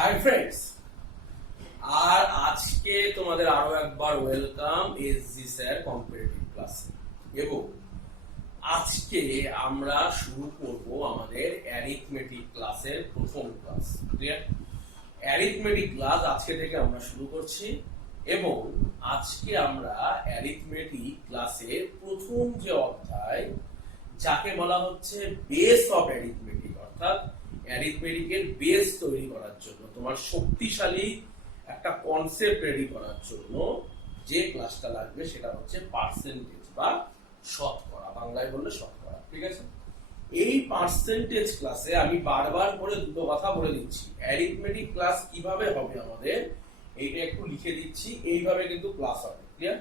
Hi friends, আর আজকে তোমাদের আরো একবার ওয়েলকাম এসজি স্যার কম্পিটিটিভ ক্লাসে। এবং আজকে আমরা শুরু করব আমাদের অ্যারিথমেটিক ক্লাসের প্রথম ক্লাস। ক্লিয়ার? অ্যারিথমেটিক ক্লাস আজকে থেকে আমরা শুরু করছি এবং আজকে আমরা অ্যারিথমেটিক ক্লাসের প্রথম যে অধ্যায়, যাকে বলা হচ্ছে বেস অফ অ্যারিথমেটিক, অর্থাৎ অ্যারিথমেটিকের বেস তৈরি করার জন্য, তোমার শক্তিশালী একটা কনসেপ্ট রেডি করার জন্য যে ক্লাসটা লাগবে সেটা হচ্ছে পার্সেন্টেজ বা শতকরা, বাংলায় বললে শতকরা। ঠিক আছে? এই পার্সেন্টেজ ক্লাসে আমি বারবার করে দুটো কথা বলে দিচ্ছি। অ্যারিথমেটিক ক্লাস কিভাবে হবে আমাদের, এইটা একটু লিখে দিচ্ছি, এইভাবে কিন্তু ক্লাস হবে। ক্লিয়ার?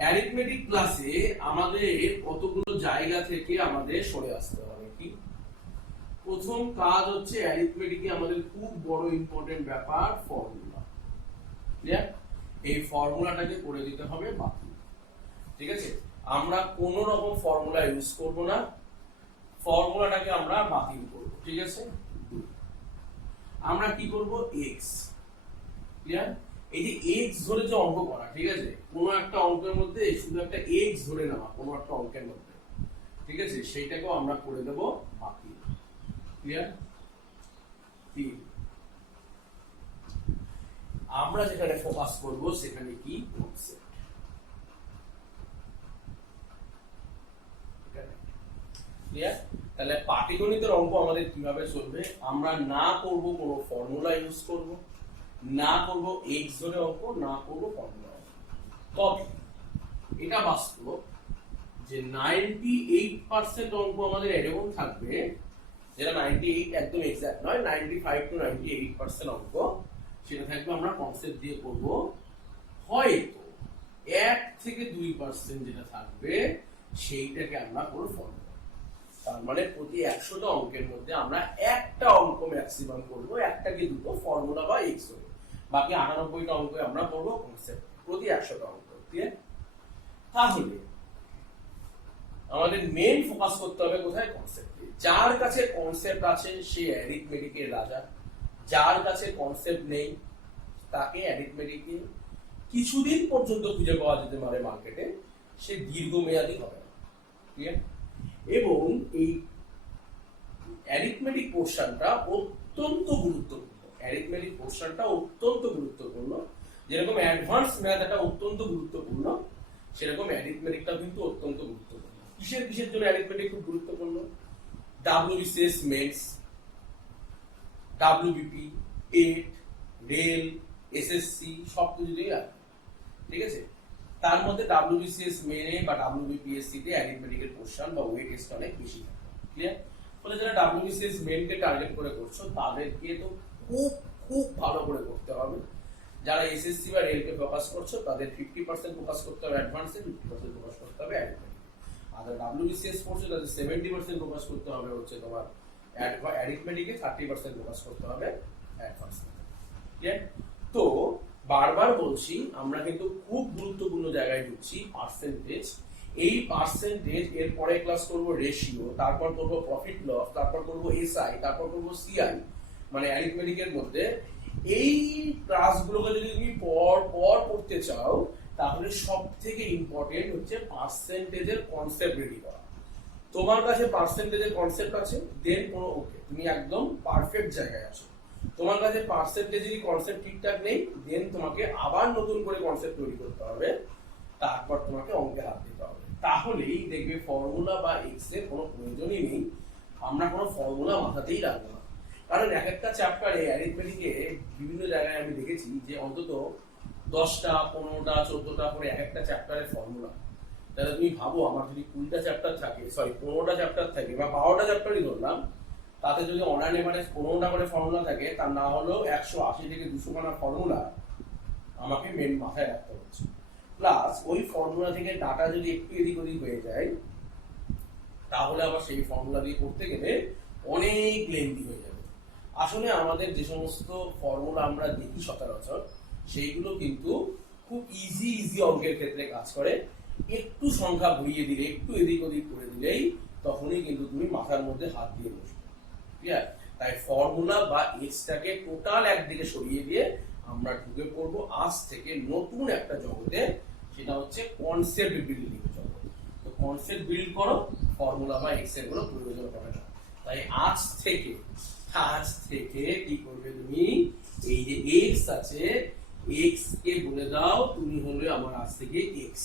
অ্যারিথমেটিক ক্লাসে আমাদের কতগুলো জায়গা থেকে আমাদের সরে আসতে হবে। কি প্রথম কাজ হচ্ছে অ্যারিথমেটিকে আমাদের খুব বড় ইম্পর্টেন্ট ব্যাপার ফর্মুলা। ক্লিয়ার? এই ফর্মুলাটাকে করে দিতে হবে বাকি। ঠিক আছে? আমরা কোন রকম ফর্মুলা ইউজ করব না, ফর্মুলাটাকে আমরা বাতিল করব। ঠিক আছে? আমরা কি করব? এক্স। ক্লিয়ার? এই যে এক্স ধরে যে অঙ্ক করা, ঠিক আছে, কোন একটা অঙ্কের মধ্যে শুধু একটা এক্স ধরে নেওয়া, কোন একটা অঙ্কের মধ্যে, ঠিক আছে, সেইটাকেও আমরা করে দেব বাকি। ক্লিয়ার? আমরা যেখানে ফোকাস করব সেখানে কি কনসেপ্ট। ক্লিয়ার? তাহলে পাটিগণিতের অঙ্ক আমাদের কিভাবে চলবে, আমরা না করব কোনো ফর্মুলা ইউজ করব, না করব এক্স ধরে অঙ্ক, না করব ফর্মুলা অঙ্ক। তবে এটা বাস্তব যে 98% অঙ্ক আমাদের এরকম থাকবে, যেটা 98 একদম এক্সাক্ট নয়, 95 to 98% অঙ্ক সেটা থাকবে আমরা কনসেপ্ট দিয়ে করব। হয়তো 1 থেকে 2% যেটা থাকবে সেইটাকে আমরা কোনো ফর্মুলা, তার মানে প্রতি 100টা অঙ্কের মধ্যে আমরা একটা অঙ্ক ম্যাক্সিমাম করব, একটা কি দুটো ফর্মুলা বা এক্স হবে, বাকি 98টা অঙ্কে আমরা করব কনসেপ্ট প্রতি 100টা অঙ্ক। ঠিক আছে? তাহলে আমাদের মেইন ফোকাস করতে হবে কোথায়? কনসেপ্টে। যার কাছে কনসেপ্ট আছে সে অ্যারিথমেটিকের রাজা, যার কাছে কনসেপ্ট নেই তাকে অ্যারিথমেটিকে কিছুদিন পর্যন্ত খুঁজে পাওয়া যেতে পারে মার্কেটে, সে দীর্ঘমেয়াদী হবে না। ঠিক আছে? এবং এই অ্যারিথমেটিক পোর্শনটা অত্যন্ত গুরুত্বপূর্ণ। অ্যারিথমেটিক পোর্শনটা অত্যন্ত গুরুত্বপূর্ণ। যেরকম অ্যাডভান্স ম্যাথ এটা অত্যন্ত গুরুত্বপূর্ণ, সেরকম অ্যারিথমেটিকটা কিন্তু অত্যন্ত গুরুত্বপূর্ণ। কিসের জন্য অ্যারিথমেটিক খুব গুরুত্বপূর্ণ? WBCS men's, WBP, TET, rail, SSC সব কিছুতেই আছে। ঠিক আছে? তার মধ্যে ডাব্লিউবিসিএস মেনে বা ডাব্লিউবিপিএসসি তে অ্যারিথমেটিকের পোর্শন বা ওয়েট টেস্ট অনেক বেশি থাকে। ক্লিয়ার? ফলে যারা ডাব্লিউবিসিএস মেনকে টার্গেট করে করছো তাদেরকে তো খুব খুব ভালো করে করতে হবে। যারা এসএসসি বা রেলকে ফোকাস করছো তাদের 50% ফোকাস করতে হবে অ্যাডভান্সে, 50% ফোকাস করতে হবে অ্যারিথমেটিক। আর ডাব্লিউবিসিএস পড়ছো তাদের 70% ফোকাস করতে হবে হচ্ছে তোমার অ্যারিথমেটিকে, 30% ফোকাস করতে হবে অ্যাডভান্সে। ক্লিয়ার? তো বারবার বলছি, আমরা কিন্তু খুব গুরুত্বপূর্ণ জায়গায় ঢুকছি, পার্সেন্টেজ। এই পার্সেন্টেজ এর পরে ক্লাস করব রেশিও, তারপর করব প্রফিট লস, তারপর করব এসআই, তারপর করব সিআই, মানে অ্যারিথমেটিকের মধ্যে। এই ক্লাসগুলোকে যদি তুমি পর পর পড়তে চাও তাহলে সব থেকে ইম্পর্টেন্ট হচ্ছে পার্সেন্টেজের কনসেপ্ট রেডি করা। তোমার কাছে পার্সেন্টেজের কনসেপ্ট আছে, দেন কোনো ওকে, তুমি একদম পারফেক্ট জায়গায় আছো। তোমার কাছে পার্সেন্টেজের কনসেপ্ট ঠিকঠাক নেই, দেন তোমাকে আবার নতুন করে কনসেপ্ট তৈরি করতে হবে, তারপর তোমাকে অঙ্কে হাত দিতে হবে। তাহলেই দেখবে ফর্মুলা বা এক্স এর কোনো প্রয়োজনই নেই, আমরা কোনো ফর্মুলা মাথাতেই রাখবো না। কারণ এক একটা চ্যাপ্টারে অ্যারিথমেটিকে বিভিন্ন জায়গায় আমি দেখেছি যে অন্তত 10টা, 15টা, 14টা করে এক একটা চ্যাপ্টারের ফর্মুলা। তাহলে তুমি ভাবো, আমার যদি 20টা চ্যাপ্টার থাকে, 15টা চ্যাপ্টার থাকে বা 12টা চ্যাপ্টারই ধরলাম, তাতে যদি অনার এভারেজ 15টা করে ফর্মুলা থাকে, তার না হলেও 180 থেকে 200 খানা ফর্মুলা আমাকে মেন মাথায় রাখতে হচ্ছে। প্লাস ওই ফর্মুলা থেকে ডাটা যদি একটু এদিক ওদিক হয়ে যায় তাহলে আবার সেই ফর্মুলা দিয়ে করতে গেলে অনেক লেন্থি হয়ে যাবে। আসলে আমাদের যে সমস্ত ফর্মুলা আমরা দেখি সচরাচর সেইগুলো কিন্তু খুব ইজি অঙ্কের ক্ষেত্রে কাজ করে। একটু সংখ্যা ঘুরিয়ে দিলে, একটু এদিক ওদিক করে দিলেই তখনই কিন্তু তুমি মাথার মধ্যে হাত দিয়ে বসবে। ঠিক আছে? তাই ফর্মুলা বা এক্সটাকে টোটাল একদিকে সরিয়ে দিয়ে আমরা ঢুকে পড়বো আজ থেকে নতুন একটা জগতে, সেটা হচ্ছে কনসেপ্ট বিল্ডিং জগৎ। তো কনসেপ্ট বিল্ড করো, ফর্মুলা বা এক্স এর কোনো প্রয়োজন হবে না। তাই আজ থেকে কি করবে, তুমি এই যে এক্স আছে, এক্স কে বলে দাও তুমি হলে আমার আজ থেকে এক্স।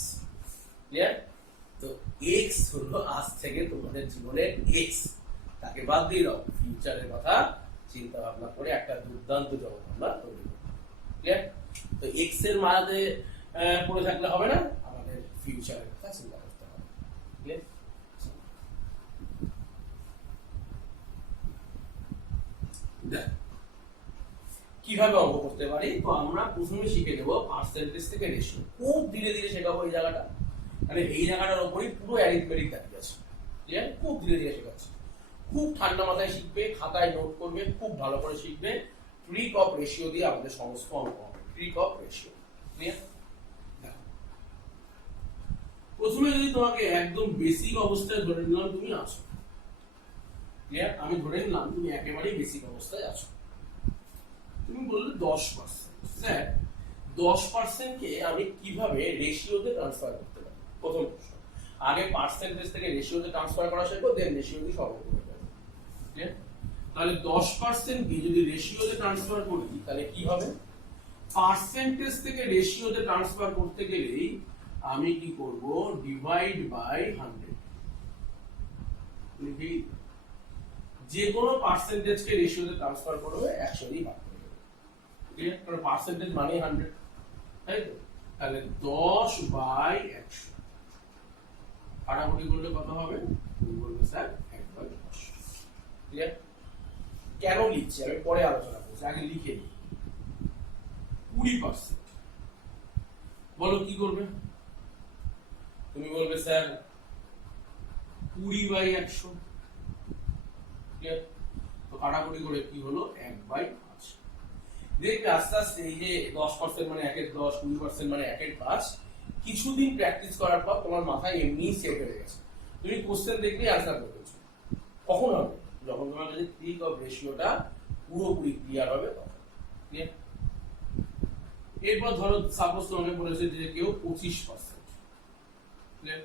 ক্লিয়ার? তো এক্স হলো আজ থেকে তোমাদের জীবনের এক্স, তাকে বাদ দিয়ে দাও, ফিউচারের কথা চিন্তা ভাবনা করে একটা দুর্দান্ত জগৎ আমরা তৈরি করব। ক্লিয়ার? তো এক্স এর মাঝে পড়ে থাকলে হবে না, আমাদের ফিউচারের কথা চিন্তা করতে হবে। ক্লিয়ার? কিভাবে অঙ্ক করতে পারি? তো আমরা প্রথমে শিখে দেবো পার্সেন্টেজ থেকে রেশিও। খুব ধীরে ধীরে শেখাবো এই জায়গাটা, মানে এই জায়গাটার উপরই পুরো অ্যারিথমেটিক দাঁড়িয়ে আছে। ক্লিয়ার? খুব ধীরে ধীরে শেখাচ্ছি, খুব ঠান্ডা মাথায় শিখবে, খাতায় নোট করবে, খুব ভালো করে শিখবে। ট্রিক অফ রেশিও দিয়ে আমাদের সমস্ত অঙ্ক হবে, ট্রিক অফ রেশিও। ক্লিয়ার? প্রথমে যদি তোমাকে একদম বেসিক অবস্থায় ধরে নিলাম তুমি আছো। ক্লিয়ার? আমি ধরে নিলাম তুমি একেবারেই বেসিক অবস্থায় আছো। তুমি বললে 10%। স্যার 10% কে আমি কিভাবে রেশিওতে ট্রান্সফার করতে পারি? প্রথম প্রশ্ন, আগে পার্সেন্টেজ থেকে রেশিওতে ট্রান্সফার করা শেখো, দেন রেশিও দিয়ে সর্ব করে দেবো। তাহলে 10% কে যদি রেশিওতে ট্রান্সফার করি তাহলে কি হবে? পার্সেন্টেজ থেকে রেশিওতে ট্রান্সফার করতে গেলেই আমি কি করব, ডিভাইড বাই 100। লিখি, যে কোনো পার্সেন্টেজকে রেশিওতে ট্রান্সফার করবে 100 দিয়ে ভাগ করে দেবে। ক্লিয়ার? কারণ পার্সেন্টেজ মানে 100, তাই তো? তাহলে 10 বাই 100 কাটাকুটি করলে কত হবে? তুমি বলবে স্যার 1/10। ক্লিয়ার? কেন লিখছি আমি পরে আলোচনা করছি, আগে লিখে নিই। 20%। বলো কি করবে? তুমি বলবে স্যার 20/100। ক্লিয়ার? তো কাটাকুটি করে কি হলো? 1/5। দেখবে আস্তে আস্তে এই যে 10% মানে 1/10, 20% মানে 1/5, কিছুদিন প্র্যাকটিস করার পর তোমার মাথায় এমনি সেট হয়ে গেছে। তুমি কোশ্চেন দেখলে আনসার করতেছো। কখন হবে? যখন তোমার কাছে ট্রিক অফ রেশিওটা পুরোপুরি ক্লিয়ার হবে তখন। ক্লিয়ার? এরপর ধরো সাপোজ তোমাকে বলেছে যে কেউ 25%। ক্লিয়ার?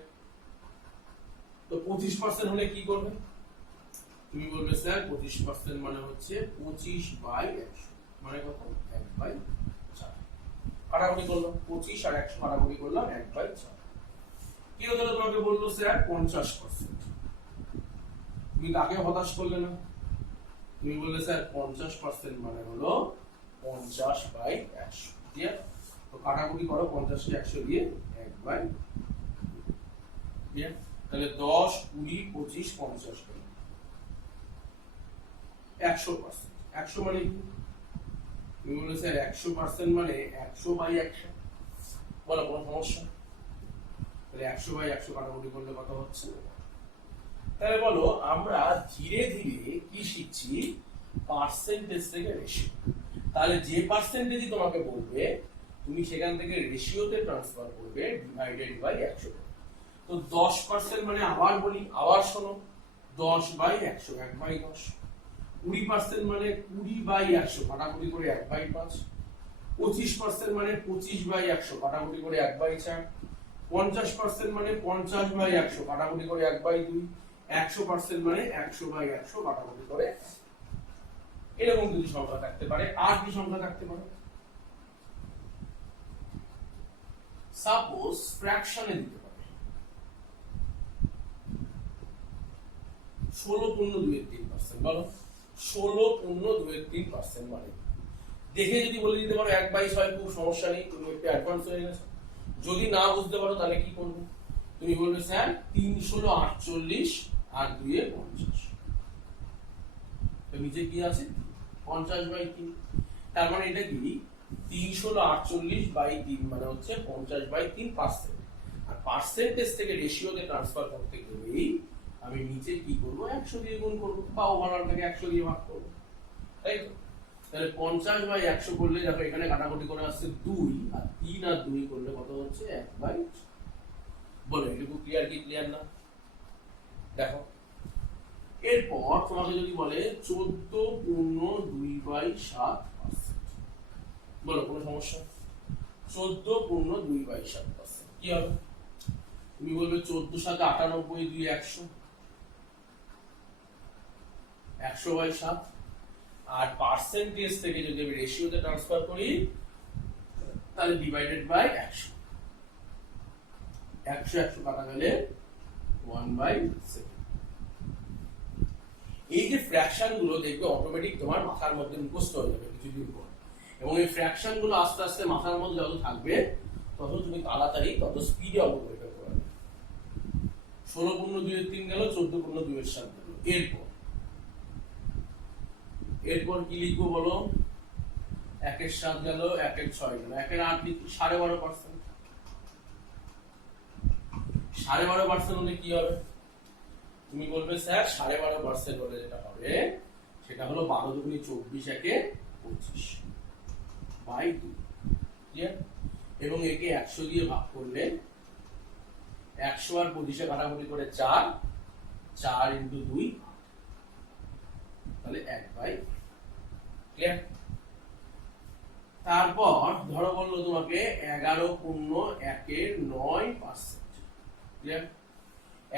তো 25% হলে কি করবে? তুমি বলবে স্যার 25% মানে হচ্ছে 25/100, মানে কত? 1/4। কাটাকুটি করলাম 25 আর 100 কাটাকুটি করলাম 1/4। কেউ ধরো তোমাকে বললো স্যার 50%। তুমি তাকে হতাশ করলে না, তুমি বললে স্যার 50% মানে হলো 50/100। ক্লিয়ার? তো কাটাকুটি করো 50 কে 100 দিয়ে 1/2। ক্লিয়ার? তাহলে 10, 20, 25, 50 করে 100%। 100 মানে কি? তুমি বললে স্যার 100% মানে 100/100। বলো কোনো সমস্যা? তাহলে 100/100 কাটাকুটি করলে কত হচ্ছে? তাহলে বলো আমরা ধীরে ধীরে কি শিখছি? পার্সেন্টেজ থেকে রেশিও। তাহলে যে পার্সেন্টেজই তোমাকে বলবে তুমি সেখান থেকে রেশিওতে ট্রান্সফার করবে, ডিভাইডেড বাই 100। তো 10% মানে আবার বলি, আবার শোনো, 10/100 1/10। 20% মানে 20/100 কাটাকুটি করে 1/5। 25% মানে 25/100 কাটাকুটি করে 1/4। 50% মানে 50/100 কাটাকুটি করে 1/2। 100% মানে 100/100 কাটাকুটি করে। এরকম যদি সংখ্যা থাকতে পারে, আর কি সংখ্যা থাকতে পারে? সাপোজ ফ্র্যাকশনে দিতে পারে 16.2-3%। বলো 16.2-3% মানে দেখে যদি বলে দিতে পারো 1/6, খুব সমস্যা নেই, তুমি একটু অ্যাডভান্স হয়ে গেছো। যদি না বুঝতে পারো তাহলে কি করবে? তুমি বলবে স্যার 348 আর 2 এ 50। তো নিচে কি আছে? 50/3। তার মানে এটা কি? 348/3 মানে হচ্ছে 50/3%। আর পার্সেন্টেজ থেকে রেশিওতে ট্রান্সফার করতে গেলেই আমি নিচে কি করব? 100 দিয়ে গুণ করব বা ওভারঅলটাকে 100 দিয়ে ভাগ করব, তাই তো? তাহলে 50/100 করলে দেখো এখানে কাটাকুটি করে আসছে 2, আর 3 আর 2 করলে কত হচ্ছে? 1/4। বলো এটুকু ক্লিয়ার কি ক্লিয়ার না? দেখো এরপর তোমাকে যদি বলে 14.2/7, বলো কোনো সমস্যা? 14.2/7 কি হবে? তুমি বলবে 14 সাথে 98, 2 100, 100/7। আর পার্সেন্টেজ থেকে যদি আমি রেশিওতে ট্রান্সফার করি তাহলে ডিভাইডেড বাই 100, 100 কাটা গেলে 1/7। এই যে ফ্র্যাকশন গুলো দেখবে অটোমেটিক তোমার মাথার মধ্যে মুখস্থ হয়ে যাবে কিছুদিন পর, এবং এই ফ্র্যাকশন গুলো আস্তে আস্তে মাথার মধ্যে যত থাকবে তত তুমি তাড়াতাড়ি তত স্পিডে অঙ্কটা করবে। 16.2/3 গেল, 14.2/7 গেল। এরপর কি লিখবো বলো? 1/7 গেল, 1/6 গেল, 1/8 লিখি 12.5%। 12.5% হলে কি হবে? তুমি বলবে স্যার 12.5% হলে যেটা হবে সেটা হলো 12 দুগুণে 24, 1 25/2, ক্লিয়ার? এবং একে 100 দিয়ে ভাগ করলে 100 আর 25 কাটাকুটি করে 4, 4 × 2 তাহলে 1/, ক্লিয়ার? তারপর ধরো বললো তোমাকে 11.1/9%, ক্লিয়ার?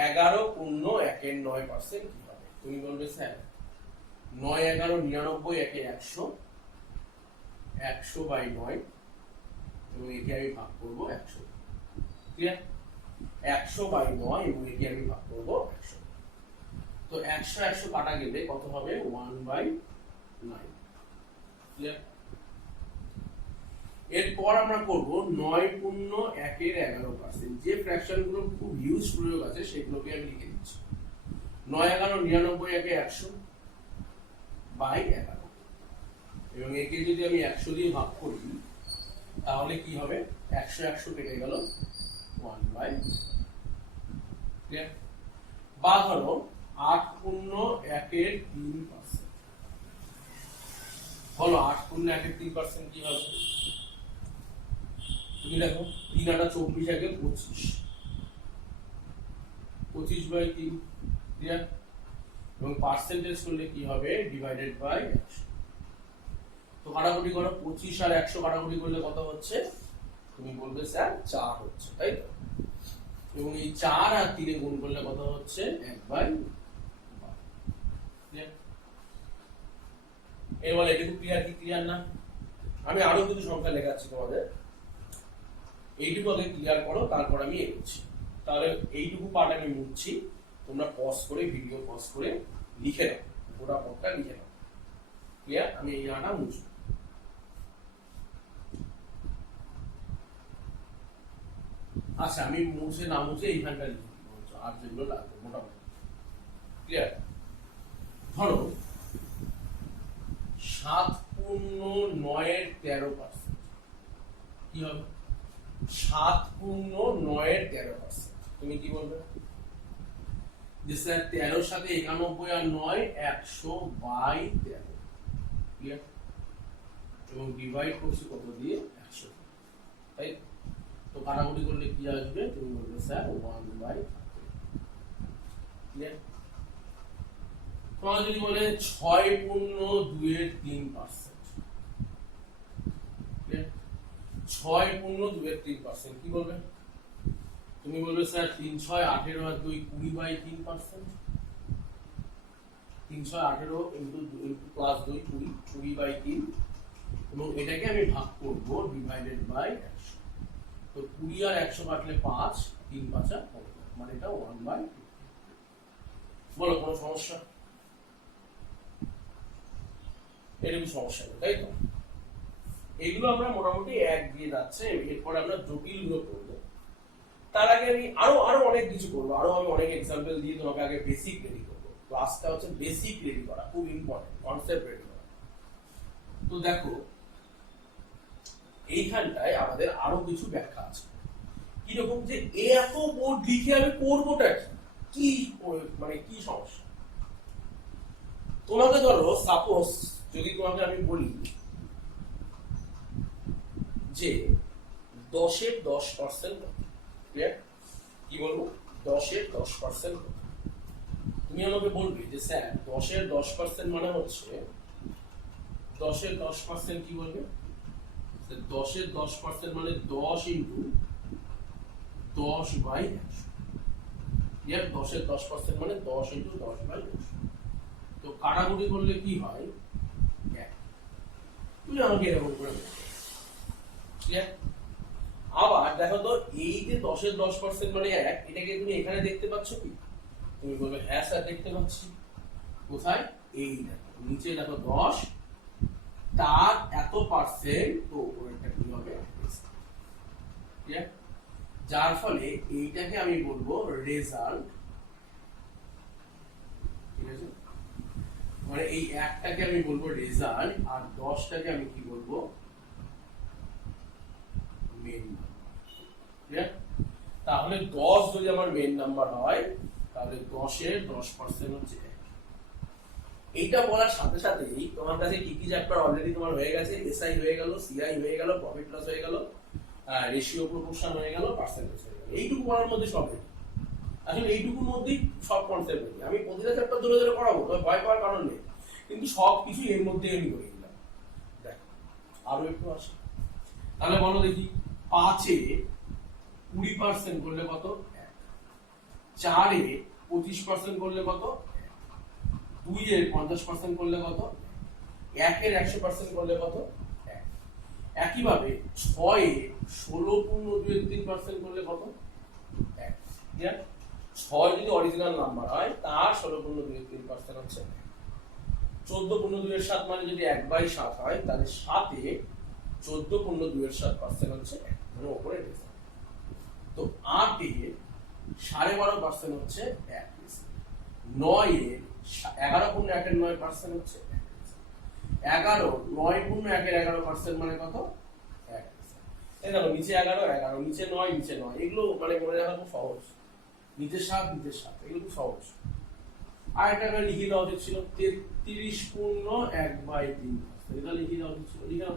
11.1/9% কি হবে? তুমি বলবে স্যার 9 11 99, 1 100, 100/9, এবং একে আমি ভাগ করবো 100, ক্লিয়ার? 100/9 এবং একে আমি ভাগ করবো 100। তো 100 100 কাটা গেলে কত হবে? 1/9, ক্লিয়ার? এরপর আমরা করব 9.1/11%। যে ফ্র্যাকশন গুলো খুব ইউজ প্রয়োগ আছে সেগুলোকে আমি লিখে দিচ্ছি। 9 11 99, 1 100/11, এবং একে যদি আমি 100 দিয়ে ভাগ করি তাহলে কি হবে? 100 100 কেটে গেল, 1/, ক্লিয়ার? বা ধরো 8.1/3%, বলো 8.1/3% কি হবে? তুমি দেখো 3 8 24, 1 25, 25/3, ক্লিয়ার? এবং পার্সেন্টেজ করলে কি হবে? Divided by 100। তো কাটাকুটি করো, 25 আর 100 কাটাকুটি করলে কত হচ্ছে? তুমি বলবে স্যার 4 হচ্ছে, তাই তো? এবং এই 4 আর 3 গুণ করলে কত হচ্ছে? 1/, ক্লিয়ার? এবার এটুকু ক্লিয়ার কি ক্লিয়ার না? আমি আরো কিছু সংখ্যা লেখাচ্ছি তোমাদের, এইটুকু আগে ক্লিয়ার করো, তারপর আমি এগোচ্ছি। তাহলে এইটুকু পার্ট আমি মুছছি, তোমরা পজ করে ভিডিও পজ করে লিখে নাও, গোটা পথটা লিখে নাও, ক্লিয়ার? আমি এই জায়গাটা মুছবো। আচ্ছা, আমি মুছে না মুছে এইখানটা লিখে দিব, আর যেগুলো লাগবে মোটামুটি, ক্লিয়ার? ধরো 7.9/13% কি হবে? 7.9/13%। তুমি কি বলবে? যে স্যার 13 সাথে 91 আর 9 100/13, ক্লিয়ার? এবং ডিভাইড করছি কত দিয়ে? 100, তাই? তো কাটাকুটি করলে কি আসবে? তুমি বলবে স্যার 1/, ক্লিয়ার? তোমাকে যদি বলে 6.2/3%, ক্লিয়ার? 6.2/3% কি বলবে? তুমি বলবে স্যার 3 6 18 আর 2 20/3%, 3 6 18 ইনটু 2 প্লাস 2 20, 20/3, এবং এটাকে আমি ভাগ করব ডিভাইডেড বাই 100। তো 20 আর 100 কাটলে 5, 3 5 মানে এটা 1/, বলো কোনো সমস্যা? এরকম সমস্যা নেই, তাই তো? এগুলো আমরা মোটামুটি এক দিয়ে যাচ্ছে। এরপরে আমরা জটিল গুলো করবো। তার আগে আমি আরো অনেক কিছু করবো, আমি অনেক এক্সাম্পল দিয়ে তোমাকে আগে বেসিক রেডি করবো। ক্লাসটা হচ্ছে বেসিক রেডি করা, খুব ইম্পর্টেন্ট কনসেপ্ট রেডি করা। তো দেখো এইখানটায় আমাদের আরো কিছু ব্যাখ্যা আছে, কিরকম যে এত বোর্ড লিখে আমি করবোটা কি, মানে কি সমস্যা? তোমাকে ধরো সাপোজ যদি তোমাকে আমি বলি যে 10 এর 10%, ক্লিয়ার? কি বলবো? 10 এর 10% তুমি আমাকে বলবে যে স্যার 10-এর 10% মানে হচ্ছে 10-এর 10% কি বলবে? 10-এর 10% মানে 10 ইন্টু 10/100। 10-এর 10% মানে 10 ইন্টু 10/100। তো কাটাকুটি করলে কি হয়? 1। তুমি আমাকে এরকম করে বলবে। ক্লিয়ার? আবার দেখো তো, এই যে 10-এর 10% মানে 1, এটাকে তুমি এখানে দেখতে পাচ্ছ কি? তুমি বলবে হ্যাঁ স্যার দেখতে পাচ্ছি। কোথায়? এই দেখো নিচে দেখো 10, তার এত পার্সেন্ট, তো ওটা কি হবে? যার ফলে এইটাকে আমি বলবো রেজাল্ট। ঠিক আছে, মানে এই 1টাকে আমি বলবো রেজাল্ট, আর 10টাকে আমি কি বলবো? Main number. তাহলে 10 যদি আমার মেন নাম্বার হয়, তাহলে 10-এর 10% হচ্ছে 1। এইটা বলার সাথে সাথেই তোমার কাছে কি কি চ্যাপ্টার অলরেডি তোমার হয়ে গেছে? এসআই হয়ে গেল, সিআই হয়ে গেল, প্রফিট লস হয়ে গেল, রেশিও প্রপোর্শন হয়ে গেল, পার্সেন্টেজ হয়ে গেল। এইটুকু পড়ার মধ্যে সব রেডি। আসলে এইটুকুর মধ্যেই সব কনসেপ্ট রেডি। আমি প্রতিটা চ্যাপ্টার ধরে ধরে পড়াবো, তবে ভয় পাওয়ার কারণ নেই, কিন্তু সব কিছু এর মধ্যে আমি করে দিলাম। দেখো আরো একটু আসে, তাহলে বলো দেখি, 5-এ 20% করলে কত? 1। 4-এ 25% করলে কত? 2-এর 50% করলে কত? 1-এর 100% করলে কত? 1। একইভাবে 6-এ 16.2% করলে কত? 1। 6 যদি অরিজিনাল নাম্বার হয়, তার 16.2% হচ্ছে 1। 14.2/7 মানে যদি 1/7 হয়, তাহলে 7-এ 14.2/7% হচ্ছে 1, মানে উপরে রেজাল্ট। তো 8-এ 12.5% হচ্ছে 1। 9-এ 11.1/9% হচ্ছে 1। 11 9.1/11% মানে কত? 1। এই দেখো নিচে 11 11, নিচে 9 নিচে 9, এগুলো মানে মনে রাখা খুব সহজ। নিচে 7 নিচে 7, এগুলো খুব সহজ। আর একটা লিখে দেওয়া উচিত ছিল 33.1/3। এটা লিখে দেওয়া উচিত ছিল, লিখে নাও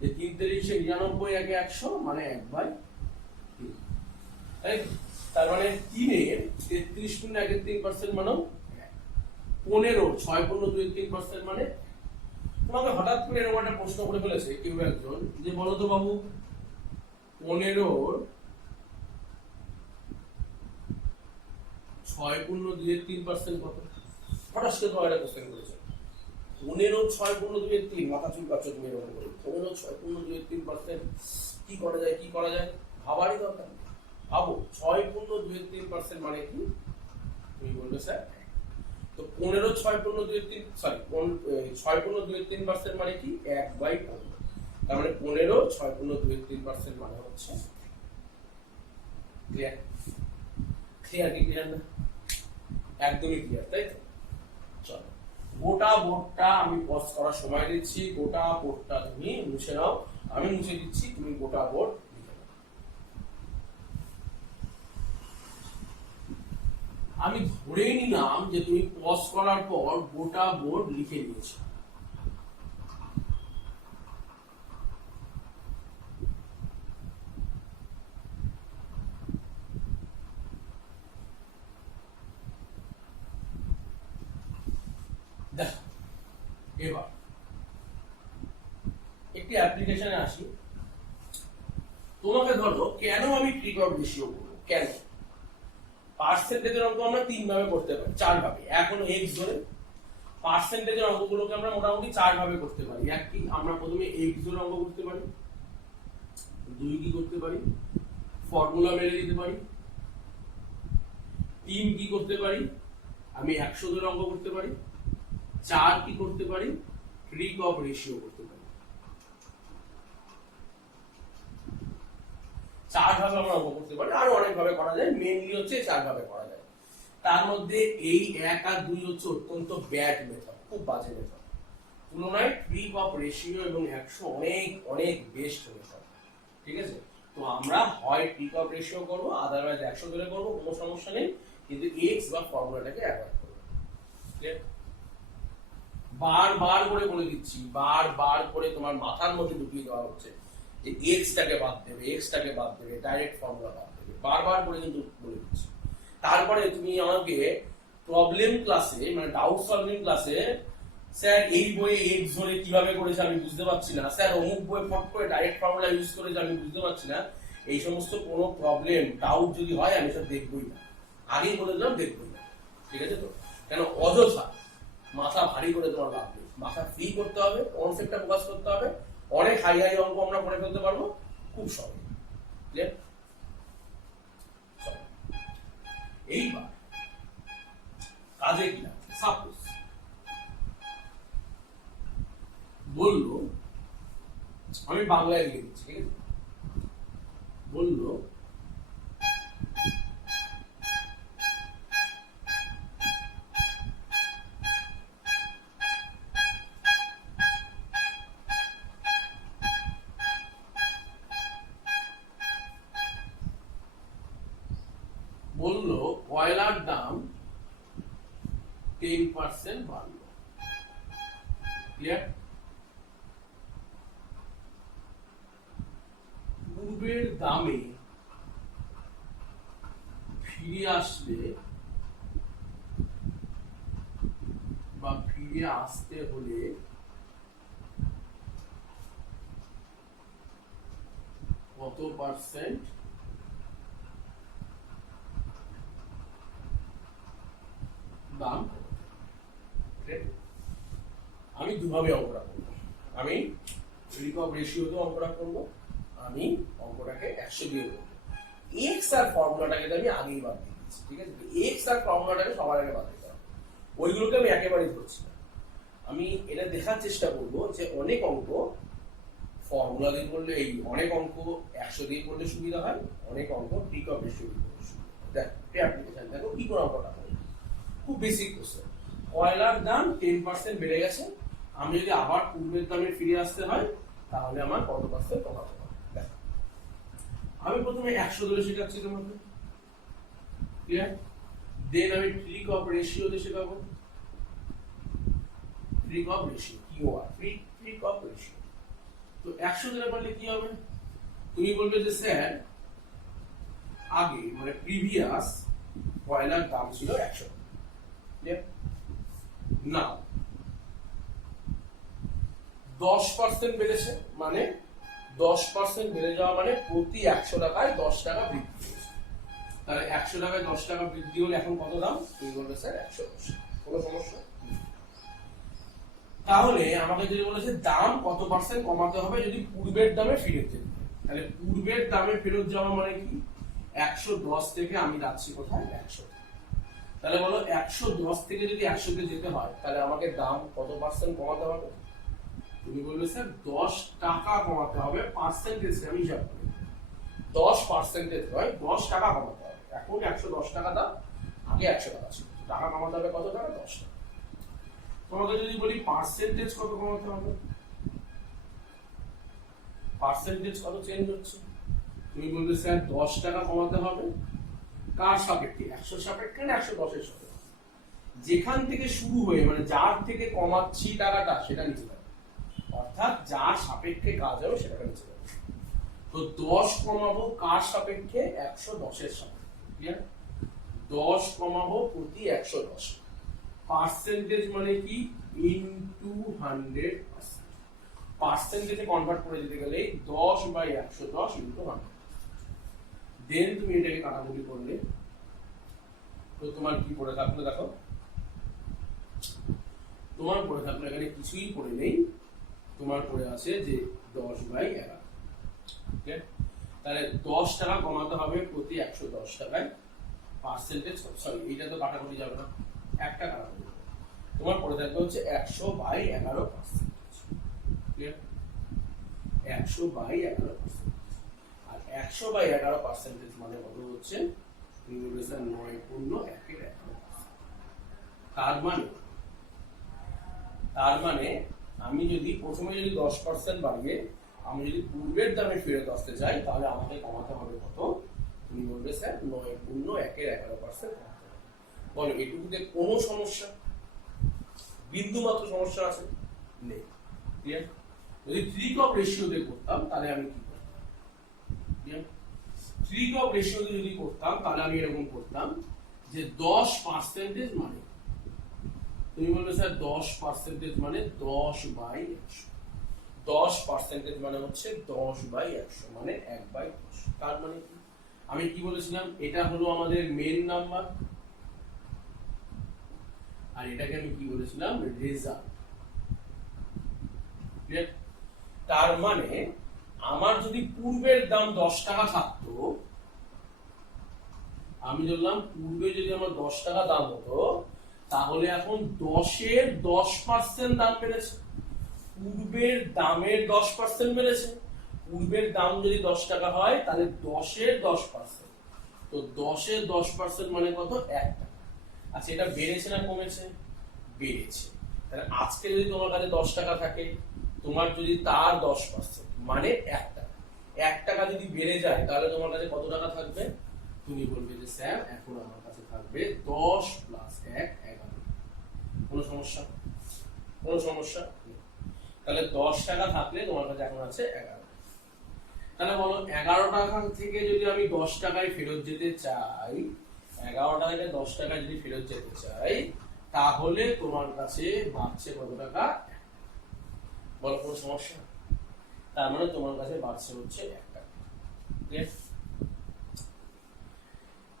যে 3 3 99 1 100 মানে 1/3। তার মানে 3-এর 33.1/3% মানে 15 6.2/3% মানে। তোমাকে হঠাৎ করে এরকম একটা প্রশ্ন করে ফেলেছে কেউ একজন, যে বলো তো বাবু 15-র 6.2/3% কত? হঠাৎ করে তোমার একটা কোশ্চেন করেছে 15 6.2/3, মাথা চুলকাচ্ছ তুমি এরকম করে। 15 6.2/3% কি করা যায়, কি করা যায়? ভাবারই দরকার। ভাবো 6.2/3% মানে কি? তুমি বলবে স্যার, তো 15 6.2/3 সরি 6.2/3% মানে কি? 1/15। তার মানে 15 6.2/3% মানে হচ্ছে। ক্লিয়ার? ক্লিয়ার কি ক্লিয়ার না? একদমই ক্লিয়ার, তাই তো? চলো, গোটা বোর্ডটা আমি পজ করার সময় দিচ্ছি। গোটা বোর্ডটা তুমি মুছে নাও, আমি মুছে দিচ্ছি, তুমি গোটা বোর্ড লিখে নাও। আমি ধরে নিলাম যে তুমি পজ করার পর গোটা বোর্ড লিখে নিয়েছো। দেখো এবার একটি অ্যাপ্লিকেশনে আসি। তোমাকে ধরো, কেন আমি ট্রিক অফ রেশিও করবো? কেন? পার্সেন্টেজের অঙ্ক আমরা 3 ভাবে করতে পারি, 4 ভাবে। এখন এক্স ধরে পার্সেন্টেজের অঙ্কগুলোকে আমরা মোটামুটি 4 ভাবে করতে পারি। এক কি, আমরা প্রথমে এক্স ধরে অঙ্ক করতে পারি। 2 কি করতে পারি? ফর্মুলা মেরে দিতে পারি। 3 কি করতে পারি? আমি 100 ধরে অঙ্ক করতে পারি। 4 কি করতে পারি? ট্রিক অফ রেশিও করতে পারি। 4 ভাবে আমরা অঙ্ক করতে পারি, আরো অনেক ভাবে করা যায়, মেইনলি হচ্ছে 4 ভাবে করা যায়। তার মধ্যে এই 1 আর 2 হচ্ছে অত্যন্ত ব্যাড মেথড, খুব বাজে মেথড। তুলনায় ট্রিক অফ রেশিও এবং 100 অনেক অনেক বেস্ট মেথড। ঠিক আছে, তো আমরা হয় ট্রিক অফ রেশিও করবো, আদারওয়াইজ 100 ধরে করবো, কোনো সমস্যা নেই, কিন্তু এক্স বা ফর্মুলাটাকে অ্যাভয়েড করবো। বারবার করে বলে দিচ্ছি, বারবার করে তোমার মাথার মধ্যে ঢুকিয়ে দেওয়া হচ্ছে যে এক্সটাকে বাদ দেবে, এক্সটাকে বাদ দেবে, ডাইরেক্ট ফর্মুলা বাদ দেবে, বারবার করে কিন্তু বলে দিচ্ছি। তারপরে তুমি আমাকে প্রবলেম ক্লাসে মানে ডাউট সলভিং ক্লাসে স্যার এই বইয়ে এক্স ধরে কিভাবে করেছে আমি বুঝতে পারছি না, স্যার অমুক বই ফট করে ডাইরেক্ট ফর্মুলা ইউজ করেছে আমি বুঝতে পারছি না, এই সমস্ত কোনো প্রবলেম ডাউট যদি হয় আমি সব দেখবই না, আগেই বলে দিলাম দেখবই না। ঠিক আছে তো? কেন অযথা মাথা ভারী করে তোমার লাভ নেই, মাথা ফ্রি করতে হবে, কনসেপ্টটা ফোকাস করতে হবে। অনেক হাই হাই অঙ্ক আমরা করে ফেলতে পারবো খুব সহজে। ক্লিয়ার? এইবার কাজে কি লাগছে? সাপোজ বললো, আমি বাংলায় লিখে দিচ্ছি, ঠিক আছে? বললো কয়লার দাম 10% বাড়লো। ক্লিয়ার? পূর্বের দামে ফিরে আসলে বা ফিরে আসতে হলে কত পার্সেন্ট দাম? আমি দুভাবে অঙ্কটা করবো, আমি রিকভ রেশিওতে অঙ্কটা করবো, আমি অঙ্কটাকে 100 দিয়ে করবো। এক্স আর ফর্মুলাটাকে আমি আগেই বাদ দিয়ে দিচ্ছি, ঠিক আছে? এক্স আর ফর্মুলাটাকে সবার আগে বাদ দিতে হবে, ওইগুলোকে আমি একেবারেই ধরছি না। আমি এটা দেখার চেষ্টা করবো যে অনেক অঙ্ক ফর্মুলা দিয়ে করলে, এই অনেক অঙ্ক 100 দিয়ে করলে সুবিধা হয়, অনেক অঙ্ক রিকভ রেশিও দিয়ে করলে সুবিধা হয়। দেখ অ্যাপ্লিকেশন দেখো কি করে অঙ্কটা করবো। খুব বেসিক কোশ্চেন, কয়লার দাম 10% বেড়ে গেছে, আমি যদি আবার পূর্বের দামে ফিরে আসতে হয় তাহলে আমার কত পার্সেন্ট কমাতে হবে। দেখো আমি প্রথমে 100 ধরে শেখাচ্ছি তোমাকে, ক্লিয়ার? দেন আমি ট্রিক অফ রেশিওতে শেখাবো। ট্রিক অফ রেশিও কি হয়? Trick of ratio. তো 100 ধরে বললে কি হবে? তুমি বলবে যে স্যার আগে মানে প্রিভিয়াস কয়লার দাম ছিল 100, না 10% বেড়েছে, মানে 10% বেড়ে যাওয়া মানে প্রতি 100 টাকায় 10 টাকা বৃদ্ধি পেয়েছে। তাহলে 100 টাকায় 10 টাকা বৃদ্ধি হলে এখন কত দাম? তুমি বলবে স্যার 110। কোনো সমস্যা? তাহলে আমাকে যদি বলেছে দাম কত পার্সেন্ট কমাতে হবে যদি পূর্বের দামে ফিরে যেতে, তাহলে পূর্বের দামে ফেরত যাওয়া মানে কি? 110 থেকে আমি যাচ্ছি কোথায়? 100। তাহলে বলো 110 থেকে যদি 100 তে যেতে হয় তাহলে আমাকে দাম কত পার্সেন্ট কমাতে হবে? তুমি বলবে স্যার 10 টাকা কমাতে হবে, পার্সেন্টেজ আমি হিসাব করি 10% হয় 10 টাকা কমাতে হবে। এখন 110 টাকা দাম, আগে 100 টাকা ছিল, টাকা কমাতে হবে কত টাকা? 10 টাকা। তোমাকে যদি বলি পার্সেন্টেজ কত কমাতে হবে, পার্সেন্টেজ কত চেঞ্জ হচ্ছে? তুমি বলবে স্যার 10 টাকা কমাতে হবে, কার সাপেক্ষে? 100 সাপেক্ষে না 110 এর সাপেক্ষে? যেখান থেকে শুরু হয়ে মানে যার থেকে কমাচ্ছি টাকাটা সেটা নিচে যাবে, অর্থাৎ যার সাপেক্ষে কাজ হবে সেটাকে নিচে যাবে। তো 10 কমাবো কার সাপেক্ষে? 110 এর সাপেক্ষে। ক্লিয়ার? 10 কমাবো প্রতি 110। পার্সেন্টেজ মানে কি? ইনটু 100%। পার্সেন্টেজে কনভার্ট করে দিতে গেলে 10/110 ইনটু 100। দেন তুমি এটাকে কাটাকুটি করলে তো তোমার কি পড়ে থাকলো? দেখো তোমার পড়ে থাকলো এখানে কিছুই পড়ে নেই, তোমার পড়ে আছে যে 10/11। তাহলে 10 টাকা কমাতে হবে প্রতি 110 টাকায়, পার্সেন্টেজ সরি এইটা তো কাটাকুটি যাবে না, একটা কাটাকুটি তোমার পড়ে থাকবে হচ্ছে 100/11%। ক্লিয়ার? 100/11%। আর 100/11% মানে কত হচ্ছে? তুমি বলবে স্যার 9×1=11%। তার মানে আমি যদি প্রথমে যদি 10% বাড়িয়ে আমি যদি পূর্বের দামে ফেরত আসতে চাই তাহলে আমাকে কমাতে হবে কত? তুমি বলবে স্যার 9×1=11%। বলো এটুকুতে কোনো সমস্যা, বিন্দু মাত্র সমস্যা আছে? নেই। ক্লিয়ার? যদি ট্রিক অফ রেশিওতে করতাম তাহলে আমি কি করতাম? ট্রিক অফ রেশিওতে যদি করতাম তাহলে আমি এরকম করতাম যে 10% মানে, তুমি বলবে স্যার 10% মানে 10/100। 10% মানে হচ্ছে 10/100 মানে 1/10। তার মানে কি, আমি কি বলেছিলাম, এটা হলো আমাদের মেন নাম্বার, আর এটাকে আমি কি বলেছিলাম, রেজাল্ট। তার মানে আমার যদি পূর্বের দাম 10 টাকা থাকতো, আমি ধরলাম পূর্বে যদি আমার 10 টাকা দাম হতো, তাহলে এখন 10-এর 10% দাম বেড়েছে। পূর্বের দামের 10% বেড়েছে। পূর্বের দাম যদি 10 টাকা হয় তাহলে 10-এর 10%, তো 10-এর 10% মানে কত, 1 টাকা। আচ্ছা, এটা বেড়েছে না কমেছে, বেড়েছে। তাহলে আজকে যদি তোমার কাছে 10 টাকা থাকে, তোমার যদি তার 10% মানে 1 টাকা, 1 টাকা যদি বেড়ে যায় তাহলে তোমার কাছে কত টাকা থাকবে, তুমি বলবে যে স্যার এখন আমার কাছে থাকবে 10 + 1 11। কোনো সমস্যা, কোনো সমস্যা নেই। তাহলে 10 টাকা থাকলে তোমার কাছে এখন আছে 11। তাহলে বলো 11 টাকা থেকে যদি আমি 10 টাকায় ফেরত যেতে চাই, 11 টাকা থেকে 10 টাকায় যদি ফেরত যেতে চাই, তাহলে তোমার কাছে বাড়ছে কত টাকা, বলো কোনো সমস্যা। তার মানে তোমার কাছে বাড়ছে হচ্ছে 1 টাকা।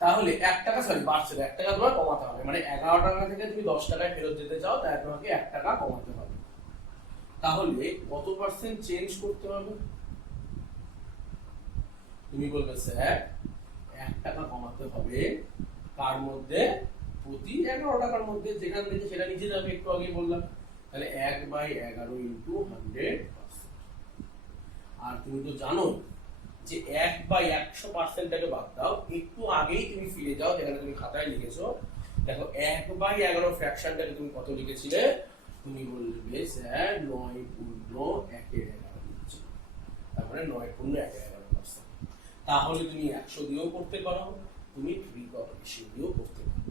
তাহলে 1 টাকা, সরি বাড়ছে 1 টাকা তোমার কমাতে হবে, মানে 11 টাকা থেকে তুমি 10 টাকায় ফেরত যেতে চাও, তাই তোমাকে 1 টাকা কমাতে হবে। তাহলে কত পার্সেন্ট চেঞ্জ করতে হবে, তুমি বলবে স্যার 1 টাকা কমাতে হবে, কার মধ্যে, প্রতি 11 টাকার মধ্যে, যেখান থেকে সেটা নিচে যাবে, একটু আগে বললাম। তাহলে 1/11 × 100%। আর তুমি তো জানো যে 1/100%টাকে বাদ দাও, একটু আগেই তুমি ফিরে যাও যেখানে তুমি খাতায় লিখেছো, দেখো 1/11 ফ্র্যাকশনটাকে তুমি কত লিখেছিলে, তুমি বলবে স্যার 9/1 লিখেছি, তার মানে 9/1 তাহলে তুমি 100 দিয়েও করতে পারো, তুমি 3 রেশিও দিয়েও করতে পারো।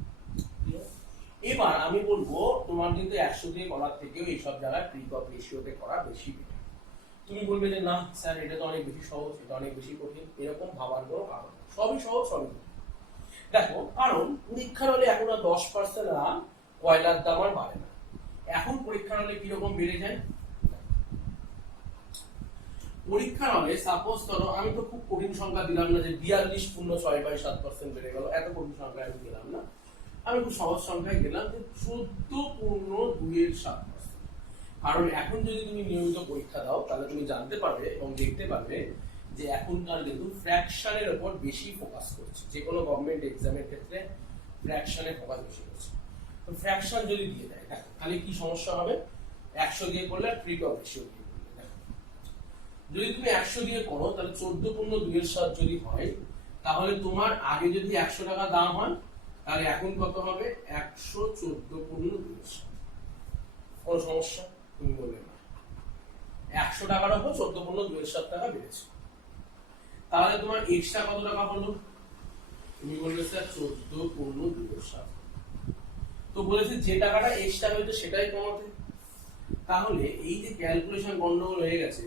এবার আমি বলবো তোমার কিন্তু 100 দিয়ে করার থেকেও এইসব জায়গায় 3 রেশিওতে করা বেশি বেটার। তুমি বলবে যে না স্যার এটা তো অনেক বেশি সহজ, এটা অনেক বেশি কঠিন, এরকম ভাবার কোনো কারণ নেই, সবই সহজ সবই কঠিন। দেখো, কারণ পরীক্ষার হলে এখন আর 10% কয়লার দাম আর বাড়ে না। এখন পরীক্ষার হলে কিরকম বেড়ে যায়, পরীক্ষার হলে সাপোজ ধরো, আমি তো খুব কঠিন সংখ্যা দিলাম না যে 42.6/7% বেড়ে গেল, এত কঠিন সংখ্যা আমি দিলাম না, আমি খুব সহজ সংখ্যায় দিলাম যে 14.2%। কারণ এখন যদি তুমি নিয়মিত পরীক্ষা দাও তাহলে তুমি জানতে পারবে এবং দেখতে পারবে যে এখনকার কিন্তু ফ্র্যাকশনের উপর বেশি ফোকাস করছে, যে কোনো গভর্নমেন্ট এক্সামের ক্ষেত্রে ফ্র্যাকশনে ফোকাস বেশি করছে। তো ফ্র্যাকশন যদি দিয়ে দেয়, দেখো তাহলে কি সমস্যা হবে, 100 দিয়ে করলে 3 রেশিও দিয়ে করলে, দেখো যদি তুমি 100 দিয়ে করো তাহলে 14.2 যদি হয়, তাহলে তোমার আগে যদি 100 টাকা দাম হয়, তাহলে এখন কত হবে, 114.2। কোনো সমস্যা, তুমি বলবে না, 100 টাকার উপর 14.2 টাকা বেড়েছে, তাহলে তোমার এক্সট্রা কত টাকা হলো, তুমি বলবে স্যার 14.2। তো বলেছে যে টাকাটা এক্সট্রা হয়েছে সেটাই কমাতে, তাহলে এই যে ক্যালকুলেশন গন্ডগোল হয়ে গেছে,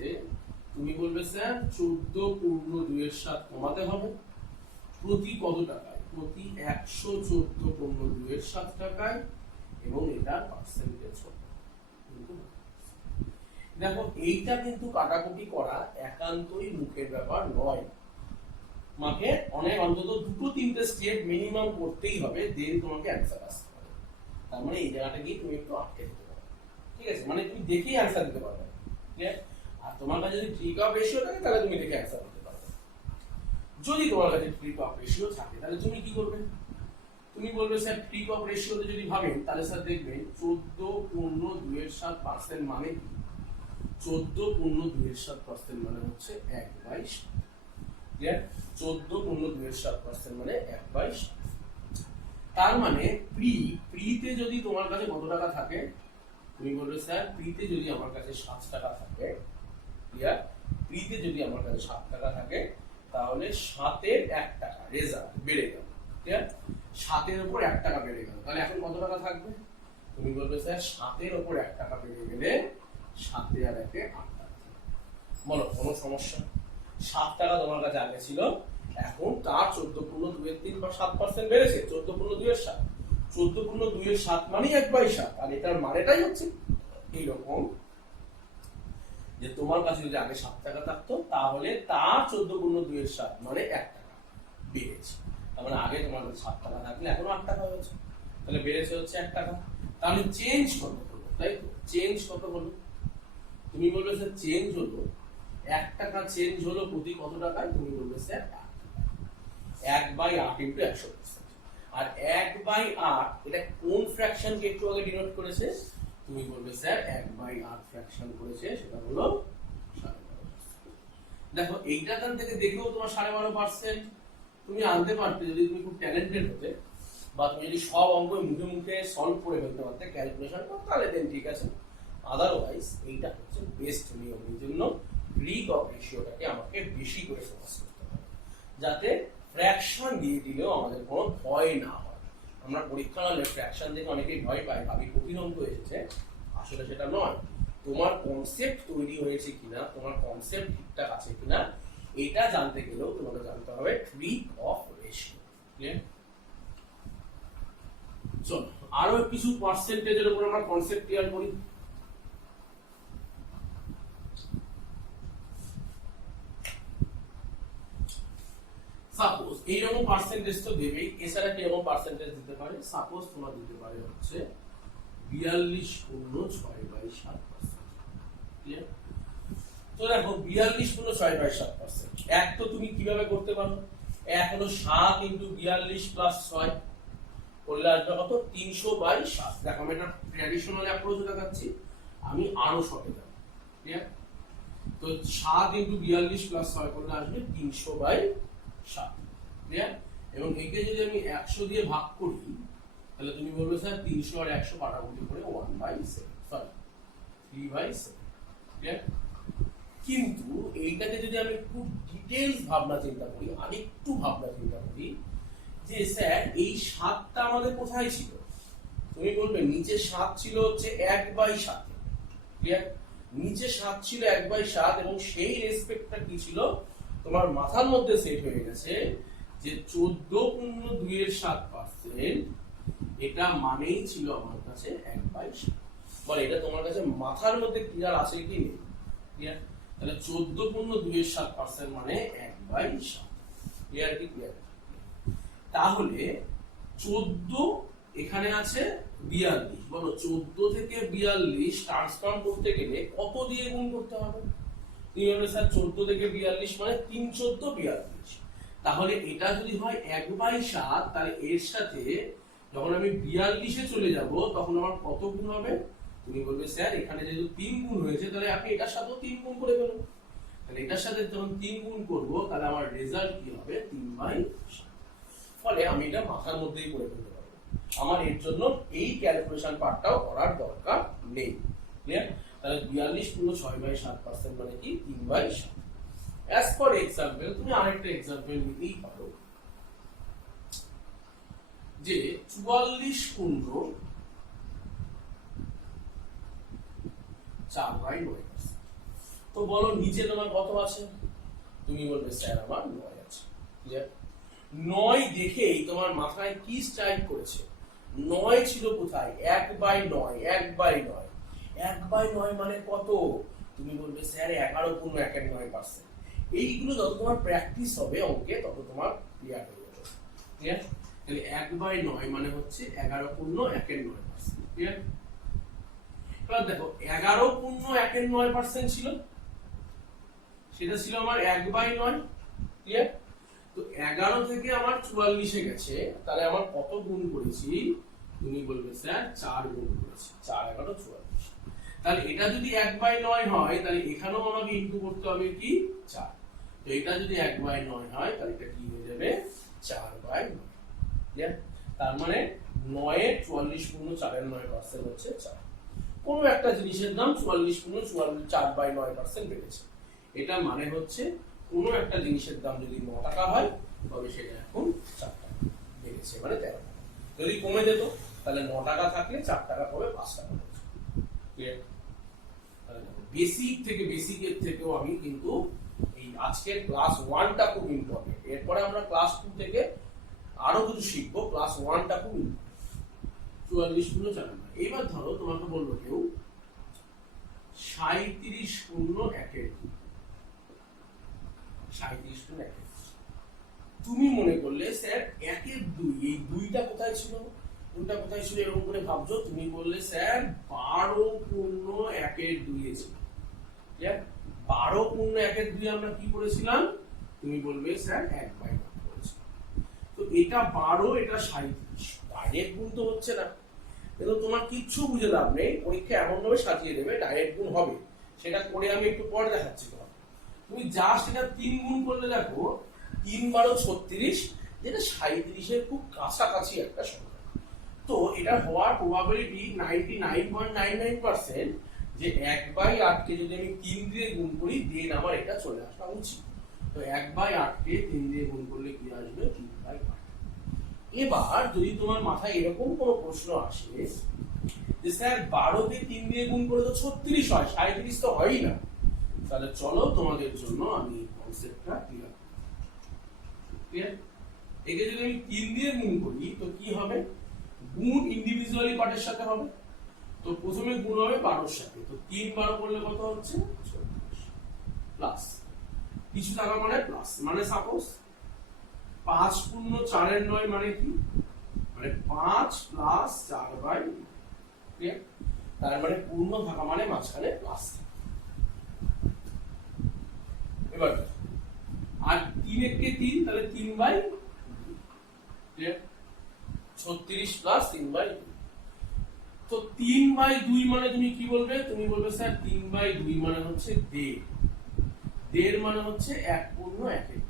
তুমি বলবে স্যার 14.2 কমাতে হবে, প্রতি কত টাকায়, প্রতি 114.2 টাকায়, এবং এটা পার্সেন্টেজ হবে। দেখো এইটা কিন্তু কাটাকুটি করা একান্তই মুখের ব্যাপার নয়, তোমাকে অনেক অন্তত 2-3টে স্টেপ মিনিমাম করতেই হবে, দেন তোমাকে অ্যান্সার আসতে হবে। তার মানে এই জায়গাটা গিয়ে তুমি একটু আটকে দিতে পারো, ঠিক আছে, মানে তুমি দেখেই অ্যান্সার দিতে পারবে, ঠিক আছে। আর তোমার কাছে যদি 3 রেশিও থাকে তাহলে তুমি দেখে অ্যান্সার দিতে পারবে। যদি তোমার কাছে 3 রেশিও থাকে তাহলে তুমি কি করবে, তুমি বলবে স্যার 3 রেশিওতে যদি ভাবেন তাহলে স্যার দেখবেন 14.2% মানে কি, 14.2% মানে হচ্ছে 1/7, ক্লিয়ার, 14.2% মানে 1/7। তার মানে প্রিতে যদি তোমার কাছে কত টাকা থাকে, তুমি বলবে স্যার প্রিতে যদি আমার কাছে 7 টাকা থাকে, ক্লিয়ার, প্রিতে যদি আমার কাছে 7 টাকা থাকে, তাহলে 7-এর 1 টাকা রেজাল্ট বেড়ে গেল, ক্লিয়ার, 7-এর উপর 1 টাকা বেড়ে গেল, তাহলে এখন কত টাকা থাকবে, তুমি বলবে স্যার 7-এর উপর 1 টাকা বেড়ে গেলে 7 আর 1-এ 8 টাকা। বলো কোনো সমস্যা, 7 টাকা তোমার কাছে আগে ছিল, এখন তার 14.2 বা 7% বেড়েছে। 14.2 14.2 মানেই 1/7, আর এটার মানেটাই হচ্ছে এইরকম যে তোমার কাছে যদি আগে 7 টাকা থাকতো তাহলে তার 14.2 মানে 1 টাকা বেড়েছে। তার মানে আগে তোমার কাছে 7 টাকা থাকলে এখন 8 টাকা হয়েছে, তাহলে বেড়েছে হচ্ছে 1 টাকা। তাহলে চেঞ্জ কত হলো, তাই তো? চেঞ্জ কত হলো? তুমি বলবে স্যার চেঞ্জ হলো 1 টাকা, চেঞ্জ হলো প্রতি কত টাকায়? তুমি বলবে স্যার 1/8 ইন্টু 100%। আর 1/8 এটা কোন ফ্র্যাকশনকে একটু আগে ডিনোট করেছে? তুমি বলবে স্যার 1/8 ফ্র্যাকশন করেছে, সেটা হলো 12.5%। দেখো এইটাখান থেকে দেখেও তোমার 12.5% তুমি আনতে পারতে যদি তুমি খুব ট্যালেন্টেড হতে, বা তুমি যদি সব অঙ্ক মুখে মুখে সলভ করে ফেলতে পারতে ক্যালকুলেশন করতে, তাহলে দেন ঠিক আছে। আদারওয়াইজ এইটা হচ্ছে বেস্ট নিয়ম। এই জন্য গ্রিক অফ রেশিওটাকে আমাকে বেশি করে ফোকাস করতে হবে, যাতে ফ্র্যাকশন দিয়ে দিলেও আমাদের কোনো ভয় না হয়। আমরা পরীক্ষা হলে ফ্র্যাকশন দেখে অনেকেই ভয় পায়, ভাবি কঠিন অঙ্ক এসেছে, আসলে সেটা নয়। তোমার কনসেপ্ট তৈরি হয়েছে কিনা, তোমার কনসেপ্ট ঠিকঠাক আছে কিনা, এটা জানতে গেলেও তোমাকে জানতে হবে গ্রিক অফ রেশিও। ক্লিয়ার? চলো আরো কিছু পার্সেন্টেজের উপর আমরা কনসেপ্ট ক্লিয়ার করি। সাপোজ এইরকম পার্সেন্টেজ তো দেবেই, এছাড়া কি রকম পার্সেন্টেজ দিতে পারে? সাপোজ তোমার দিতে পারে হচ্ছে 42.6/7%। ক্লিয়ার? তো দেখো 42.6/7%, এক তো তুমি কিভাবে করতে পারো? এক হলো 7 ইন্টু 42 প্লাস 6 করলে আসবে কত? 300/7। দেখো আমি একটা ট্র্যাডিশনাল অ্যাপ্রোচ দেখাচ্ছি, আমি আরো শর্টে যাব। ক্লিয়ার? তো 7 ইন্টু 42 প্লাস 6 করলে আসবে 300/7। ক্লিয়ার? এবং একে যদি আমি 100 দিয়ে ভাগ করি তাহলে তুমি বলবে স্যার 300 আর 100 কাটাকুটি করে 1/7, সরি 3/7। ক্লিয়ার? কিন্তু এইটাকে যদি আমি একটু ডিটেইলস ভাবনা চিন্তা করি, আরেকটু ভাবনা চিন্তা করি যে স্যার এই 7টা আমাদের কোথায় ছিল? তুমি বলবে নিচে 7 ছিল হচ্ছে 1/7। ক্লিয়ার? নিচে 7 ছিল 1/7, এবং সেই রেসপেক্টটা কি ছিল তোমার মাথার মধ্যে সেট হয়ে গেছে যে 14.2% এটা মানেই ছিল আমার কাছে 1/7। বলে এটা তোমার কাছে মাথার মধ্যে ক্লিয়ার আছে কি নেই? ক্লিয়ার? তাহলে 14.2% মানে 1/7। ক্লিয়ার কি? ক্লিয়ার? তাহলে 14 এখানে আছে 42, বলো 14 থেকে 42 ট্রান্সফর্ম করতে গেলে কত দিয়ে গুণ করতে হবে? তুমি বলবে স্যার 14 থেকে 42 মানে 3 14 42। তাহলে এটা যদি হয় 1/7, তাহলে এর সাথে যখন আমি 42-এ চলে যাব তখন আমার কত গুণ হবে? তুমি বলবে স্যার এখানে যেহেতু 3 গুণ হয়েছে তাহলে আপনি এটার সাথেও 3 গুণ করে ফেলুন। তাহলে এটার সাথে যখন 3 গুণ করব তাহলে আমার রেজাল্ট কি হবে? 3/7। ফলে আমি এটা মাথার মধ্যেই করে ফেলতে পারবো, আমার এর জন্য এই ক্যালকুলেশন পার্টটাও করার দরকার নেই। ক্লিয়ার? তাহলে 42.6/7% মানে কি? 3/7। অ্যাজ ফর এক্সাম্পল তুমি আরেকটা এক্সাম্পল নিতেই পারো যে 44.4/9%। তো বলো নিচে তোমার কত আছে? তুমি বলবে স্যার আমার 9 আছে। ক্লিয়ার? 9 দেখেই তোমার মাথায় কি স্ট্রাইক করেছে? 9 ছিল কোথায়? 1/9। 1/9 1/9 মানে কত? তুমি বলবে স্যার 11.9%। এইগুলো যত তোমার প্র্যাকটিস হবে অঙ্কে তত তোমার ক্লিয়ার হয়ে যাবে। ক্লিয়ার? তাহলে 1/9 মানে হচ্ছে 11.9%। ক্লিয়ার? এবার দেখো 11.9% ছিল, সেটা ছিল আমার 1/9। ক্লিয়ার? তো 11 থেকে আমার 44-এ গেছে, তাহলে আমার কত গুণ করেছি? তুমি বলবে স্যার 4 গুণ করেছি। 4 11 44। তাহলে এটা যদি 1/9 হয় তাহলে এখানেও আমাকে ইনটু করতে হবে কি? 4। তো এটা যদি 1/9 হয় তাহলে এটা কি হয়ে যাবে? 4/9। ক্লিয়ার? তার মানে 9 এর 44.4% হচ্ছে 4। কোনো একটা জিনিসের দাম 44.4/9% বেড়েছে, এটা মানে হচ্ছে কোনো একটা জিনিসের দাম যদি 9 টাকা হয় তবে সেটা এখন 4 টাকা বেড়েছে, মানে 13 টাকা। যদি কমে যেত তাহলে 9 টাকা থাকলে 4 টাকা কমে 5 টাকা হচ্ছে। ক্লিয়ার? তাহলে দেখো বেসিক থেকে বেসিকের থেকেও আমি কিন্তু এই আজকের ক্লাস 1টা খুব ইম্পর্টেন্ট, এরপরে আমরা ক্লাস 2 থেকে আরো কিছু শিখবো, ক্লাস 1টা খুব ইম্পর্টেন্ট। 44 পূর্ণ 4 নাম্বার। এবার ধরো তোমাকে বললো কেউ 37 পূর্ণ 1 37 পূর্ণ 1, তুমি মনে করলে স্যার 1-2, এই 2টা কোথায় ছিল, 2টা কোথায় ছিল এরকম করে ভাবছো। তুমি বললে স্যার 12 পূর্ণ 1/2 ছিল। 12 পূর্ণ 1/2 আমরা কি করেছিলাম, তুমি বলবে স্যার 1/2 করেছিলাম। তো এটা 12, এটা 37, ডাইরেক্ট গুণ তো হচ্ছে না, কিন্তু তোমার কিচ্ছু বুঝে লাভ নেই, পরীক্ষা এমন ভাবে সাজিয়ে দেবে ডাইরেক্ট গুণ হবে, সেটা করে আমি একটু পরে দেখাচ্ছি তোমাকে। তুমি জাস্ট এটা 3 গুণ করলে দেখো 3 12 36, যেটা 37-এর খুব কাছাকাছি একটা সংখ্যা। তো এটা হওয়ার প্রবাবিলিটি 99.99% যে 1/8 কে যদি আমি 3 দিয়ে গুণ করি দেন আমার এটা চলে আসা উচিত। তো 1/8 কে 3 দিয়ে গুণ করলে কি আসবে, 3/8। এবার যদি তোমার মাথায় এরকম কোনো প্রশ্ন আসে যে স্যার 12 কে 3 দিয়ে গুণ করে তো 36 হয়, 37 তো হয়ই না, তাহলে চলো তোমাদের জন্য আমি কনসেপ্টটা ক্লিয়ার করি। ক্লিয়ার? একে যদি আমি 3 দিয়ে গুণ করি তো কি হবে, গুণ ইন্ডিভিজুয়ালি পার্টের সাথে হবে। তো প্রথমে গুণ হবে 12 এর সাথে, তো 3 12 করলে কত হচ্ছে 36 প্লাস কিছু টাকা মানে প্লাস, মানে সাপোজ 5 পূর্ণ 4/9 মানে কি, মানে 5 প্লাস 4/9। ক্লিয়ার? তার মানে পূর্ণ থাকা মানে মাঝখানে প্লাস। এবার আর 3 1 কে 3, তাহলে 3/2। ক্লিয়ার? 36 প্লাস 3/2। তো 3/2 মানে তুমি কি বলবে, তুমি বলবে স্যার 3/2 মানে হচ্ছে 1.5 মানে হচ্ছে 1 পূর্ণ 1/2।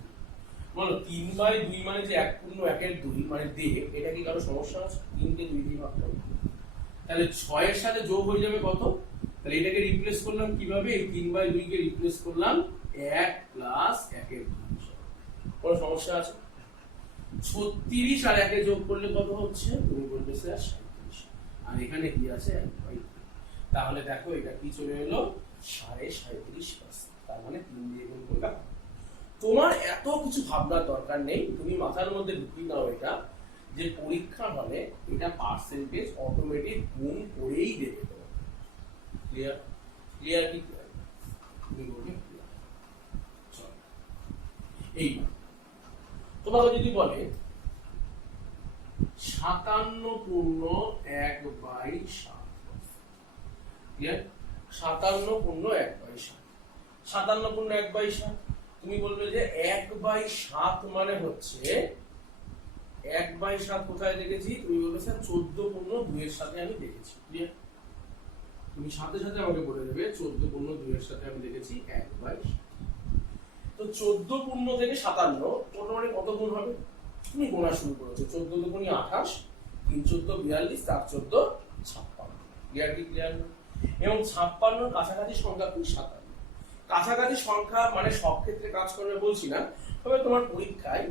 বলো 3/2 মানে যে 1 পূর্ণ 1/2 মানে 1.5, এটা কি কারো সমস্যা আছে? 3 কে 2 দিয়ে ভাগ করো, তাহলে 6 এর সাথে যোগ হয়ে যাবে কত, তাহলে এটাকে রিপ্লেস করলাম কিভাবে, এই 3/2 কে রিপ্লেস করলাম 1 প্লাস 1/2। কোনো সমস্যা আছে? 36 আর 1 এ যোগ করলে কত হচ্ছে, তুমি বলবে স্যার 37, আর এখানে কি আছে 1/2। তাহলে দেখো এটা কি চলে এলো 37.5%, তার মানে 3 দিয়ে গুণ করলে হবে। তোমার এত কিছু ভাবনার দরকার নেই, তুমি মাথার মধ্যে ঢুকিয়ে নাও এটা যে পরীক্ষা হলে এটা পার্সেন্টেজ অটোমেটিক গুণ করেই দেবে তোমাকে। ক্লিয়ার? ক্লিয়ার কি ক্লিয়ার? তুমি বলবে ক্লিয়ার। চলো এইবার তোমাকে যদি বলে 57 পূর্ণ 1/7, ক্লিয়ার? 57 পূর্ণ 1/7, 57 পূর্ণ 1/7, তুমি বলবে যে 1/7 মানে হচ্ছে 1/7 কোথায় দেখেছি, তুমি বলবে স্যার 14 পূর্ণ 2 এর সাথে আমি দেখেছি। ক্লিয়ার? তুমি সাথে সাথে আমাকে বলে দেবে 14 পূর্ণ 2 এর সাথে আমি দেখেছি 1/7। তো 14 পূর্ণ থেকে 57 মোটামুটি কত গুণ হবে, তুমি গোনা শুরু করেছো, 14 দুগুণে 28, 3 14 42, 4 14 56। ক্লিয়ার কি ক্লিয়ার? এবং 56 কাছাকাছি সংখ্যা কি 57। কাছাকাছি সংখ্যা মানে সব ক্ষেত্রে কাজ করবে বলছি না, তবে তোমার পরীক্ষায়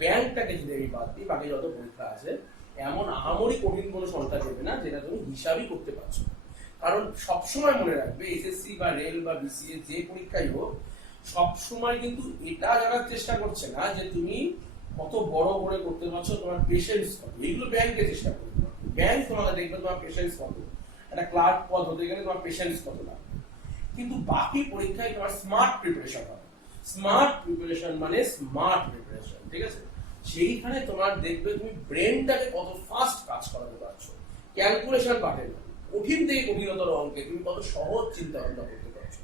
ব্যাংকটাকে যদি আমি বাদ দিই, বাকি যত পরীক্ষা আছে এমন আহামরি কঠিন কোনো সংখ্যা দেবে না যেটা তুমি হিসাবই করতে পারছো। কারণ সবসময় মনে রাখবে এসএসসি বা রেল বা বিসিএ যে পরীক্ষাই হোক, সবসময় কিন্তু এটা জানার চেষ্টা করছে না যে তুমি কত বড় করে করতে পারছো, তোমার পেশেন্স কত, এগুলো ব্যাংকে চেষ্টা করবে। ব্যাংক তোমাকে দেখবে তোমার পেশেন্স কত, একটা ক্লার্ক পদ হতে গেলে তোমার পেশেন্স কত লাগবে। কিন্তু বাকি পরীক্ষায় তোমার স্মার্ট প্রিপারেশন হবে। স্মার্ট প্রিপারেশন মানে স্মার্ট প্রিপারেশন, ঠিক আছে? সেইখানে তোমার দেখবে তুমি ব্রেনটাকে কত ফাস্ট কাজ করাতে পারছো, ক্যালকুলেশন পাঠে না, কঠিন থেকে কঠিনতর অঙ্কে তুমি কত সহজ চিন্তা ভাবনা করতে পারছো,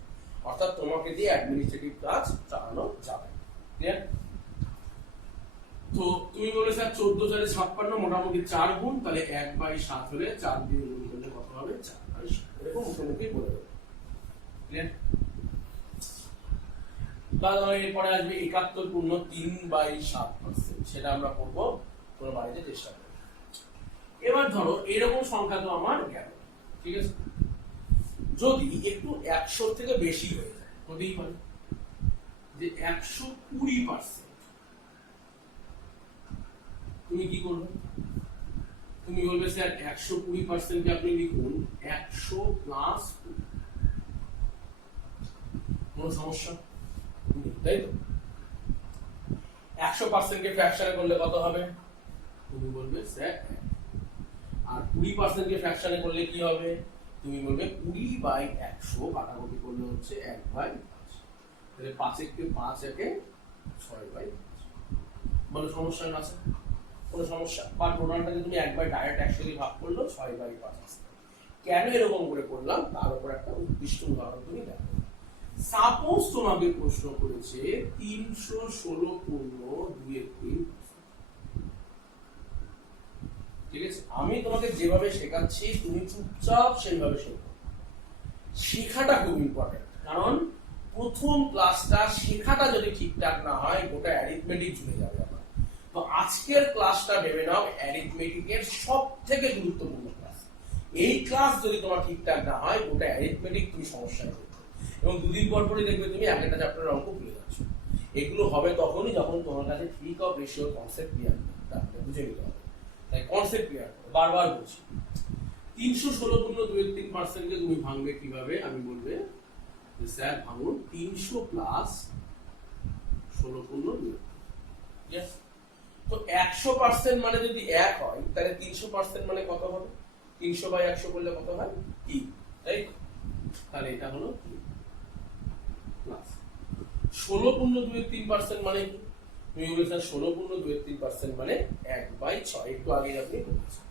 অর্থাৎ তোমাকে দিয়ে অ্যাডমিনিস্ট্রেটিভ কাজ চালানো যাবে। ক্লিয়ার? তো তুমি বলে স্যার 14 4 56 মোটামুটি 4 গুণ, তাহলে 1/7 হলে 4 দিয়ে গুণ করলে কত হবে 4/7, এরকম মুখোমুখি বলে দেবে। ক্লিয়ার? তাহলে এরপরে আসবে 71 পূর্ণ 3/7%, সেটা আমরা করবো, তোমরা বাড়িতে চেষ্টা করবে। এবার ধরো এরকম সংখ্যা তো আমার গেল, ঠিক আছে? যদি একটু 100 থেকে বেশি হয়ে যায়, হতেই পারে যে 120%, তুমি কি করবে, তুমি বলবে স্যার 120% কে আপনি লিখুন 100 প্লাস 20। কোনো সমস্যা? তাই তো 100% কে ফ্র্যাকশনে করলে কত হবে তুমি বলবে স্যার আর 20% কে ফ্র্যাকশনে করলে কি হবে তুমি বলবে 20/100 কাটাকুটি করলে হচ্ছে 1/5 তাহলে 5 একে 5 একে 6/5 মানে সমস্যা আছে কোনো সমস্যা বা টোটালটাকে তুমি একবার ডাইরেক্ট 100 দিয়ে ভাগ করলো 6/5 আসছে কেন এরকম করে করলাম তার উপর একটা উদ্দিষ্ট উদাহরণ তুমি দেখো সাপোজ তোমাকে প্রশ্ন করেছে 316 পূর্ণ 2/3 ঠিক আছে আমি তোমাকে যেভাবে শেখাচ্ছি তুমি চুপচাপ সেইভাবে শেখো শেখাটা খুব ইম্পর্টেন্ট কারণ প্রথম ক্লাসটা শেখাটা যদি ঠিকঠাক না হয় গোটা অ্যারিথমেটিক ঝুলে যাবে আমার তো আজকের ক্লাসটা ভেবে নাও অ্যারিথমেটিকের সবথেকে গুরুত্বপূর্ণ ক্লাস এই ক্লাস যদি তোমার ঠিকঠাক না হয় গোটা অ্যারিথমেটিক তুমি সমস্যায় পড়বে এবং দুদিন পর পরই দেখবে তুমি একটা চ্যাপ্টারের অঙ্ক ভুলে যাচ্ছ এগুলো হবে তখনই যখন তোমার কাছে ঠিক অফ রেশিওর কনসেপ্ট ক্লিয়ার তাহলে বুঝে নিতে হবে তাই কনসেপ্ট ক্লিয়ার বারবার বলছি 316 পূর্ণ 2/3% কে তুমি ভাঙবে কিভাবে আমি বলবে যে স্যার ভাঙুন 300 প্লাস 16 পূর্ণ 2 यस তো 100% মানে যদি 1 হয় তাহলে 300% মানে কত হবে 300/100 করলে কত হয় 3 তাই তাহলে এটা হলো 3 প্লাস 16 পূর্ণ 2/3% মানে কি তুমি বলছো 16 পূর্ণ 2/3% মানে 1/6 একটু আগে আপনি বলেছেন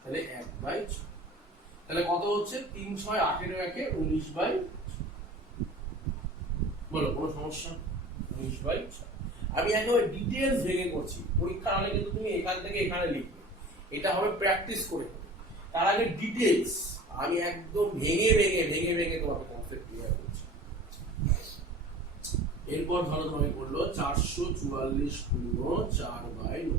তাহলে 1/6 তাহলে কত হচ্ছে 3 6 18 একে 19/6 বলো কোনো সমস্যা 19/6 আমি একেবারে ডিটেইলস ভেঙে করছি পরীক্ষা হলে কিন্তু তুমি এখান থেকে এখানে লিখবে এটা হবে প্র্যাকটিস করে তার আগে ডিটেইলস আমি একদম ভেঙে তোমাকে কনসেপ্ট ক্লিয়ার করছি এরপর ধরো তোমাকে করলো 444 পূর্ণ 4/9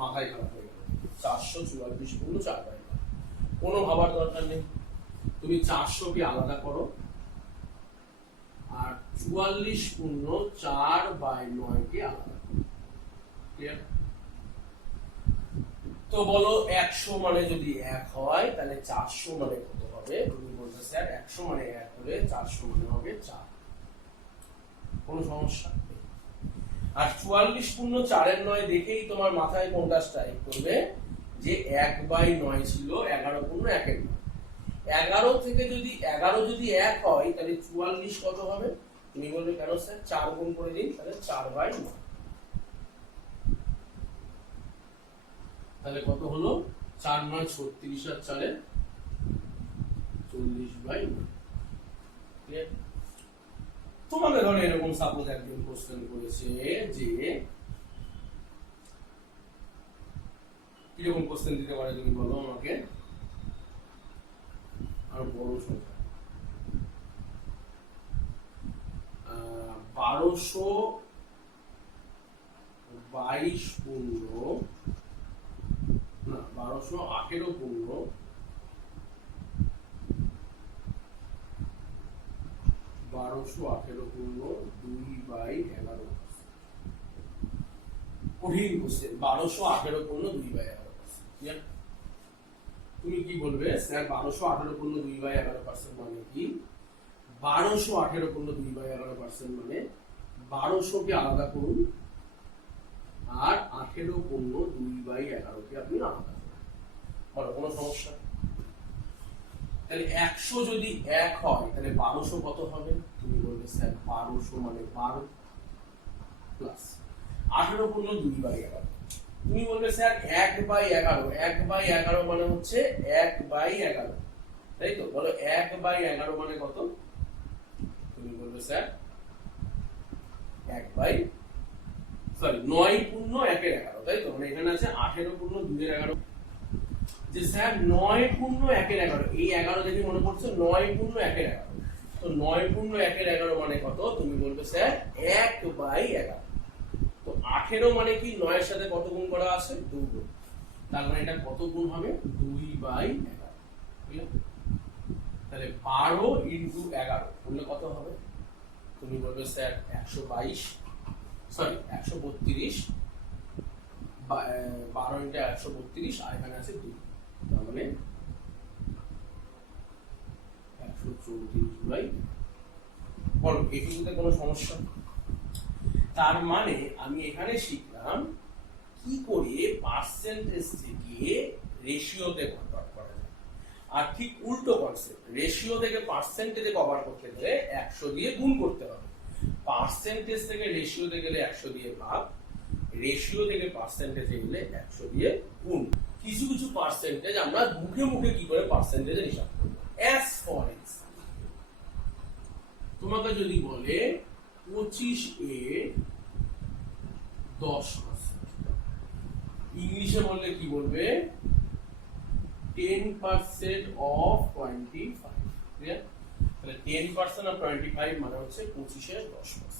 মাথায় খারাপ হয়ে গেল 444 পূর্ণ 4/9 কোনো ভাবার দরকার নেই তুমি 400 কে আলাদা করো আর 44 পূর্ণ 4/9 কে আলাদা করো ক্লিয়ার তো বলো 100 মানে যদি 1 হয় তাহলে 400 মানে কত হবে তুমি বলতে স্যার 100 মানে 1 হলে 400 মানে হবে 4 কোনো সমস্যা নেই আর 44 পূর্ণ 4 এর 9 দেখেই তোমার মাথায় কোনটা স্ট্রাইক করবে যে 1/9 ছিল 11 পূর্ণ 1 এর 9 11 থেকে যদি 11 যদি 1 হয় তাহলে 44 কত হবে তুমি বলবে কেন স্যার 4 গুণ করে দিন তাহলে 4/9 তাহলে কত হলো 4 9 36 আর 4 40/9 ক্লিয়ার তোমাকে ধরো এরকম সাপোজ একদিন কোশ্চেন করেছে যে কিরকম কোশ্চেন দিতে পারে তুমি বলো আমাকে আর বড় সংখ্যা 1222 পূর্ণ না 1218 পূর্ণ 1218 পূর্ণ 2/11 কঠিন কোশ্চেন 1218 পূর্ণ 2/11 তুমি কি বলবে স্যার 1218 পূর্ণ 2/11% মানে কি 1218 পূর্ণ 2/11% মানে 1200 কে আলাদা করুন আর 18 পূর্ণ 2/11 কে আপনি আলাদা করুন বলো কোনো সমস্যা তাহলে 100 যদি 1 হয় তাহলে 1200 কত হবে তুমি বলবে স্যার 1200 মানে 12 প্লাস 18 পূর্ণ 2/11 তুমি বলবে স্যার 1/11 1/11 মানে হচ্ছে 1/11 তাই তো বলো 1/11 মানে কত তুমি বলবে স্যার 9 পূর্ণ 1 এর 11 তাই তো মানে এখানে আছে 18 পূর্ণ 2 এর 11 যে স্যার 9 পূর্ণ 1 এর 11 এই 11 দেখে মনে পড়ছে 9 পূর্ণ 1 এর 11 তো 9 পূর্ণ 1 এর 11 মানে কত তুমি বলবে স্যার 1/11 তো 18 মানে কি 9 এর সাথে কত গুণ করা আছে 2 গুণ তার মানে এটা কত গুণ হবে 2/11 তাহলে 12 ইনটু 11 করলে কত হবে তুমি বলবে স্যার 132 সরি 132 12 ইনটু 132 আর এখানে আছে 2 তার মানে 134/, বলো এটুকুতে কোনো সমস্যা? তার মানে আমি এখানে শিখলাম কি করে পার্সেন্টেজ থেকে রেশিওতে কনভার্ট করা যায়। আর ঠিক উল্টো কনসেপ্ট, রেশিও থেকে পার্সেন্টেজে কভার করতে গেলে 100 দিয়ে গুণ করতে হবে, পার্সেন্টেজ থেকে রেশিওতে গেলে 100 দিয়ে ভাগ, রেশিও থেকে পার্সেন্টেজে গেলে 100 দিয়ে গুণ। কিছু কিছু পার্সেন্টেজ আমরা মুখে মুখে কি করে পার্সেন্টেজে হিসাব করব। অ্যাজ ফর এক্সাম্পল, তোমাকে যদি বলে 25 এ 10%, ইংলিশে বললে কি বলবে? 10% অফ 25। ক্লিয়ার? তাহলে 10% অফ 25 মানে হচ্ছে 25 এর 10%।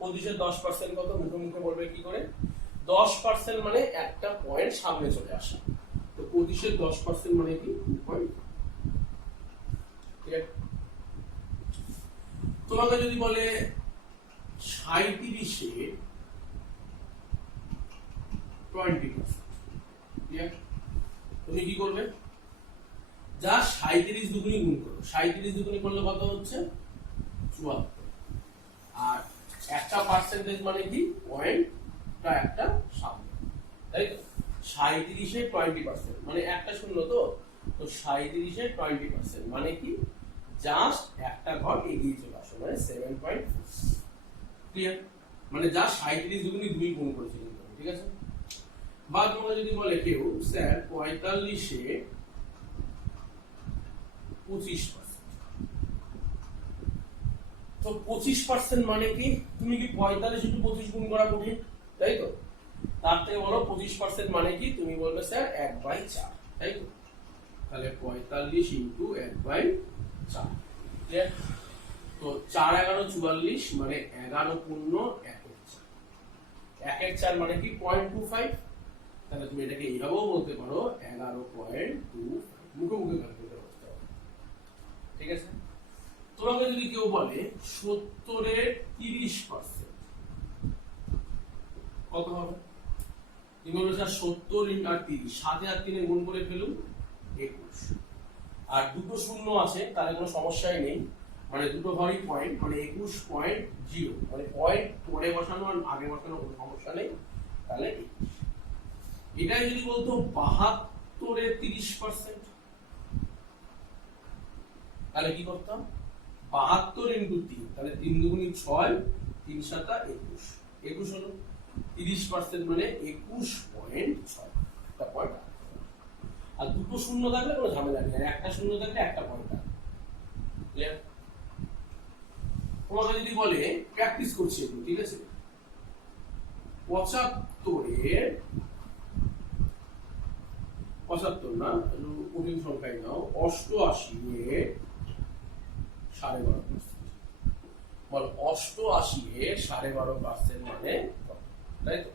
25 এর 10% কত? মুখে মুখে বলবে কি করে? 10% মানে একটা পয়েন্ট সামনে চলে আসে, তো 25 এর 10% মানে কি? 2 পয়েন্ট। ক্লিয়ার? তোমাকে যদি বলে 37 এ 20%, ক্লিয়ার? তুমি কি করবে? যা 37 দুগুনি গুণ করো, 37 দুগুনি করলে কত হচ্ছে? 74। আর একটা পার্সেন্টেজ মানে কি? পয়েন্টটা একটা সামনে, তাই তো? 37 এর 20% মানে একটা শূন্য, তো 37 এর 20% মানে কি? জাস্ট একটা ঘর এগিয়ে চলে আসো, মানে 7.4। ক্লিয়ার? মানে যা 37 দুগুনি 2 গুণ করেছে, ঠিক আছে? বা তোমরা যদি বলে কেউ স্যার 45 এ 25%, তো 25% মানে কি? তুমি কি 45 ইনটু 25 গুণ করা কঠিন, তাই তো? তার থেকে বলো 25% মানে কি? তুমি বলবে স্যার 1/4, তাই তো? তাহলে 45 ইনটু 1/4। ক্লিয়ার? তো 4 11 44 মানে 11 পূর্ণ 1/4 মানে কি? 0.25। তাহলে তুমি এটাকে এইভাবেও বলতে পারো 11.25। মুখে মুখে ক্যালকুলেট করতে হবে, ঠিক আছে? তোমাকে যদি কেউ বলে 70 এর 30%, কত হবে? তুমি বলবে স্যার 70 আর 30, 7 আর 3 গুণ করে ফেলুন 21। আর দুটো শূন্য আছে, তাহলে কোনো সমস্যাই নেই, মানে দুটো ঘরই পয়েন্ট, মানে 21.0, মানে পয়েন্ট পরে বসানো আর আগে বসানো কোনো সমস্যা নেই, তাহলে 21। এটাই যদি বলতো 72 এর 30%, তাহলে কি করতাম? 72 ইনটু 3, তাহলে 3 দুগুনি 6, 3 7 21, 21 হলো 30% মানে 21.6 একটা পয়েন্ট। আর দুটো শূন্য থাকলে কোনো ঝামেলা নেই, আর একটা শূন্য থাকলে একটা পয়েন্ট থাকবে। ক্লিয়ার? তোমাকে যদি বলে প্র্যাকটিস করছি একটু, ঠিক আছে? 75 না, কঠিন সংখ্যায় নাও, 88 এ 12.5%। বল 88 এ 12.5% মানে কত, তাই তো?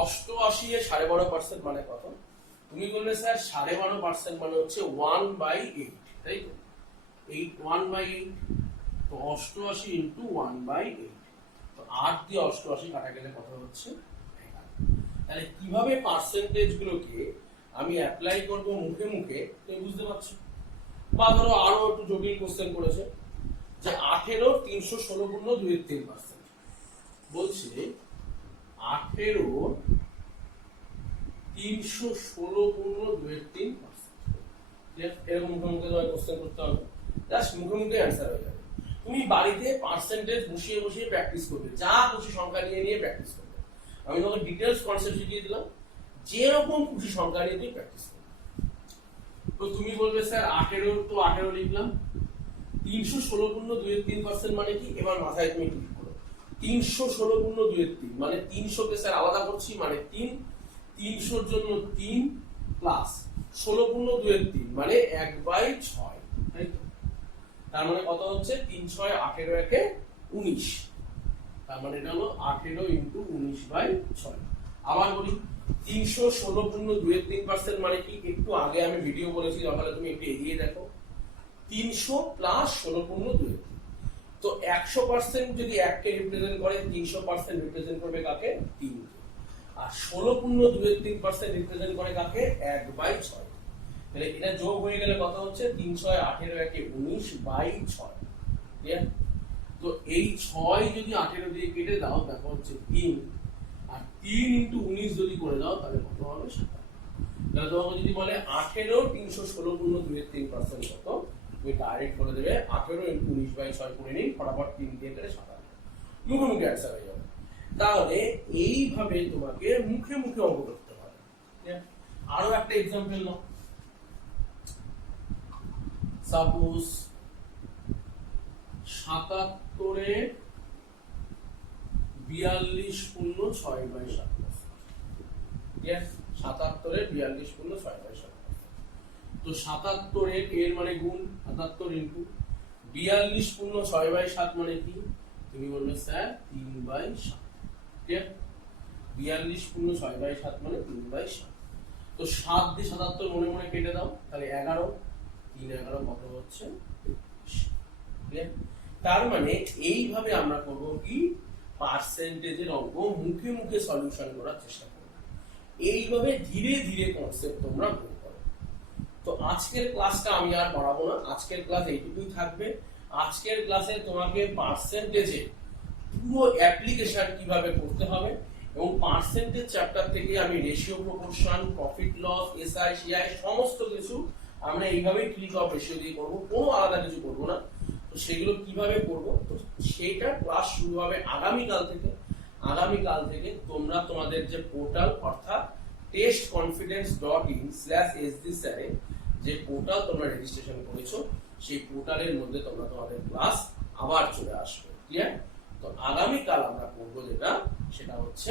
88 এ 12.5% মানে কত? তুমি বললে স্যার 12.5% মানে হচ্ছে 1/8, তাই তো? 1/8, তো 88 ইনটু 1/8, তো 8 দিয়ে 88 কাটা গেলে কত হচ্ছে? 11। তাহলে কিভাবে পার্সেন্টেজ গুলোকে আমি অ্যাপ্লাই করব মুখে মুখে, তুমি বুঝতে পারছো? বা ধরো আরো একটু জটিল কোশ্চেন করেছে যে 18 316 পূর্ণ 2/3%, বলছে 18 316 পূর্ণ 2/3%। এরকম মুখে মুখে তোমায় কোশ্চেন করতে হবে, জাস্ট মুখে মুখে অ্যান্সার হয়ে যাবে। তুমি বাড়িতে পার্সেন্টেজ বসিয়ে বসিয়ে প্র্যাকটিস করবে, যা খুশি সংখ্যা নিয়ে নিয়ে প্র্যাকটিস করবে। আমি তোমাকে ডিটেলস কনসেপ্ট শিখিয়ে দিলাম, যেরকম খুশি সংখ্যা নিয়ে তুমি প্র্যাকটিস করবে। তো তুমি বলবে স্যার 18, তো 18 লিখলাম, 316 পূর্ণ 2/3% মানে কি? এবার মাথায় তুমি ক্লিক করো, 316 পূর্ণ 2/3 মানে 300 কে স্যার আলাদা করছি মানে 3, 300 জন্য 3 প্লাস 16 পূর্ণ 2/3 মানে 1/6, তাই তো? তার মানে কত হচ্ছে? 3 6 18 একে 19, তার মানে এটা হলো 18 ইনটু 19/6। আবার বলি 316 পূর্ণ 2/3% মানে কি? একটু আগে আমি ভিডিও বলেছি, তাহলে তুমি একটু এগিয়ে দেখো। 300 প্লাস 16 পূর্ণ 2/3, তো 100% যদি 1 কে রিপ্রেজেন্ট করে, 300% রিপ্রেজেন্ট করবে কাকে? 3 কে। আর 16 পূর্ণ 2/3% রিপ্রেজেন্ট করে কাকে? 1/6। তাহলে এটা যোগ হয়ে গেলে কত হচ্ছে 3 6 18 একে 19 বাই 6, ক্লিয়ার? তো এই 6 যদি 18 দিয়ে কেটে দাও দেখো হচ্ছে 3, আর 3 ইনটু 19 যদি করে দাও তাহলে কত হবে 57। তাহলে তোমাকে যদি বলে 18 316 পূর্ণ 2 এর 3% কত, তুমি ডাইরেক্ট করে দেবে 18 ইনটু 19 বাই 6 করে নিন, ফটাফট 3 দিয়ে গেলে 57, মুখে মুখে অ্যান্সার হয়ে যাবে। তাহলে এইভাবে তোমাকে মুখে মুখে অঙ্ক করতে হবে। আরো একটা এক্সাম্পল নাও, সাপোজ 77 এর 42 পূর্ণ 6 বাই 7, 77 এর 42 পূর্ণ 6 বাই 7। তো 77 এর মানে গুণ 77 ইনটু 42 পূর্ণ 6 বাই 7 মানে কি, তুমি বলবে স্যার 3 বাই 7, ঠিক? 42 পূর্ণ 6 বাই 7 মানে 3 বাই 7। তো 7 দিয়ে 77 মনে মনে কেটে দাও, তাহলে 11, 3 11 কত হচ্ছে, ঠিক? তার মানে এইভাবে আমরা করব কি, পার্সেন্টেজের অঙ্ক মুখে মুখে সলিউশন করার চেষ্টা করব। এইভাবে ধীরে ধীরে কনসেপ্ট তোমরা গ্রো করো। তো আজকের ক্লাসটা আমি আর পড়াবো না, আজকের ক্লাস এইটুকুই থাকবে। আজকের ক্লাসে তোমাকে পার্সেন্টেজে পুরো অ্যাপ্লিকেশন কিভাবে করতে হবে, এবং পার্সেন্টেজ চ্যাপ্টার থেকে আমি ratio proportion, profit loss, SI CI সমস্ত কিছু আমরা এইভাবেই ক্লিক অফ রেশিও দিয়ে করবো, কোনো আলাদা কিছু করবো না। তো সেগুলো কিভাবে করব, তো সেইটা ক্লাস শুরু হবে আগামীকাল থেকে। আগামীকাল থেকে তোমরা তোমাদের যে পোর্টাল অর্থাৎ testconfidence.in/sd এ যে পোর্টাল তোমরা রেজিস্ট্রেশন করেছো, সেই পোর্টালের মধ্যে তোমরা তোমাদের ক্লাস আবার চলে আসবে, ক্লিয়ার? তো আগামীকাল আমরা করবো যেটা, সেটা হচ্ছে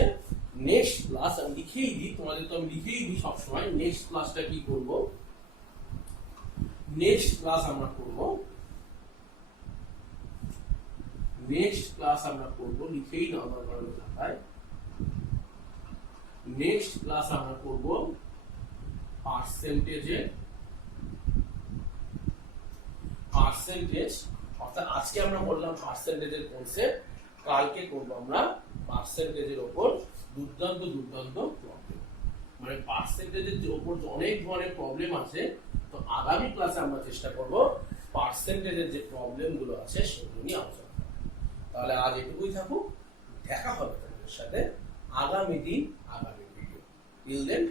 নেক্সট ক্লাস। আমি লিখেই দিই তোমাদের, তো আমি লিখেই দিই সবসময় নেক্সট ক্লাসটা কি করব। নেক্সট ক্লাস আমরা করব, নেক্সট ক্লাস আমরা করব, লিখেই নাও দরকার হলে খাতায়। নেক্সট ক্লাস আমরা করব পার্সেন্টেজ, অর্থাৎ আজকে আমরা বললাম পার্সেন্টেজের কনসেপ্ট, কালকে করব আমরা পার্সেন্টেজের উপর দুর্দান্ত দুর্দান্ত প্রবলেম। মানে পার্সেন্টেজের উপর অনেক ধরনের প্রবলেম আছে, তো আগামী ক্লাসে আমরা চেষ্টা করব পার্সেন্টেজের যে প্রবলেম গুলো আছে সেগুলো নিয়ে আলোচনা করা। তাহলে আজ এটুকুই থাকুক, দেখা হবে তোমাদের সাথে আগামী দিন আগামী ভিডিও। Till then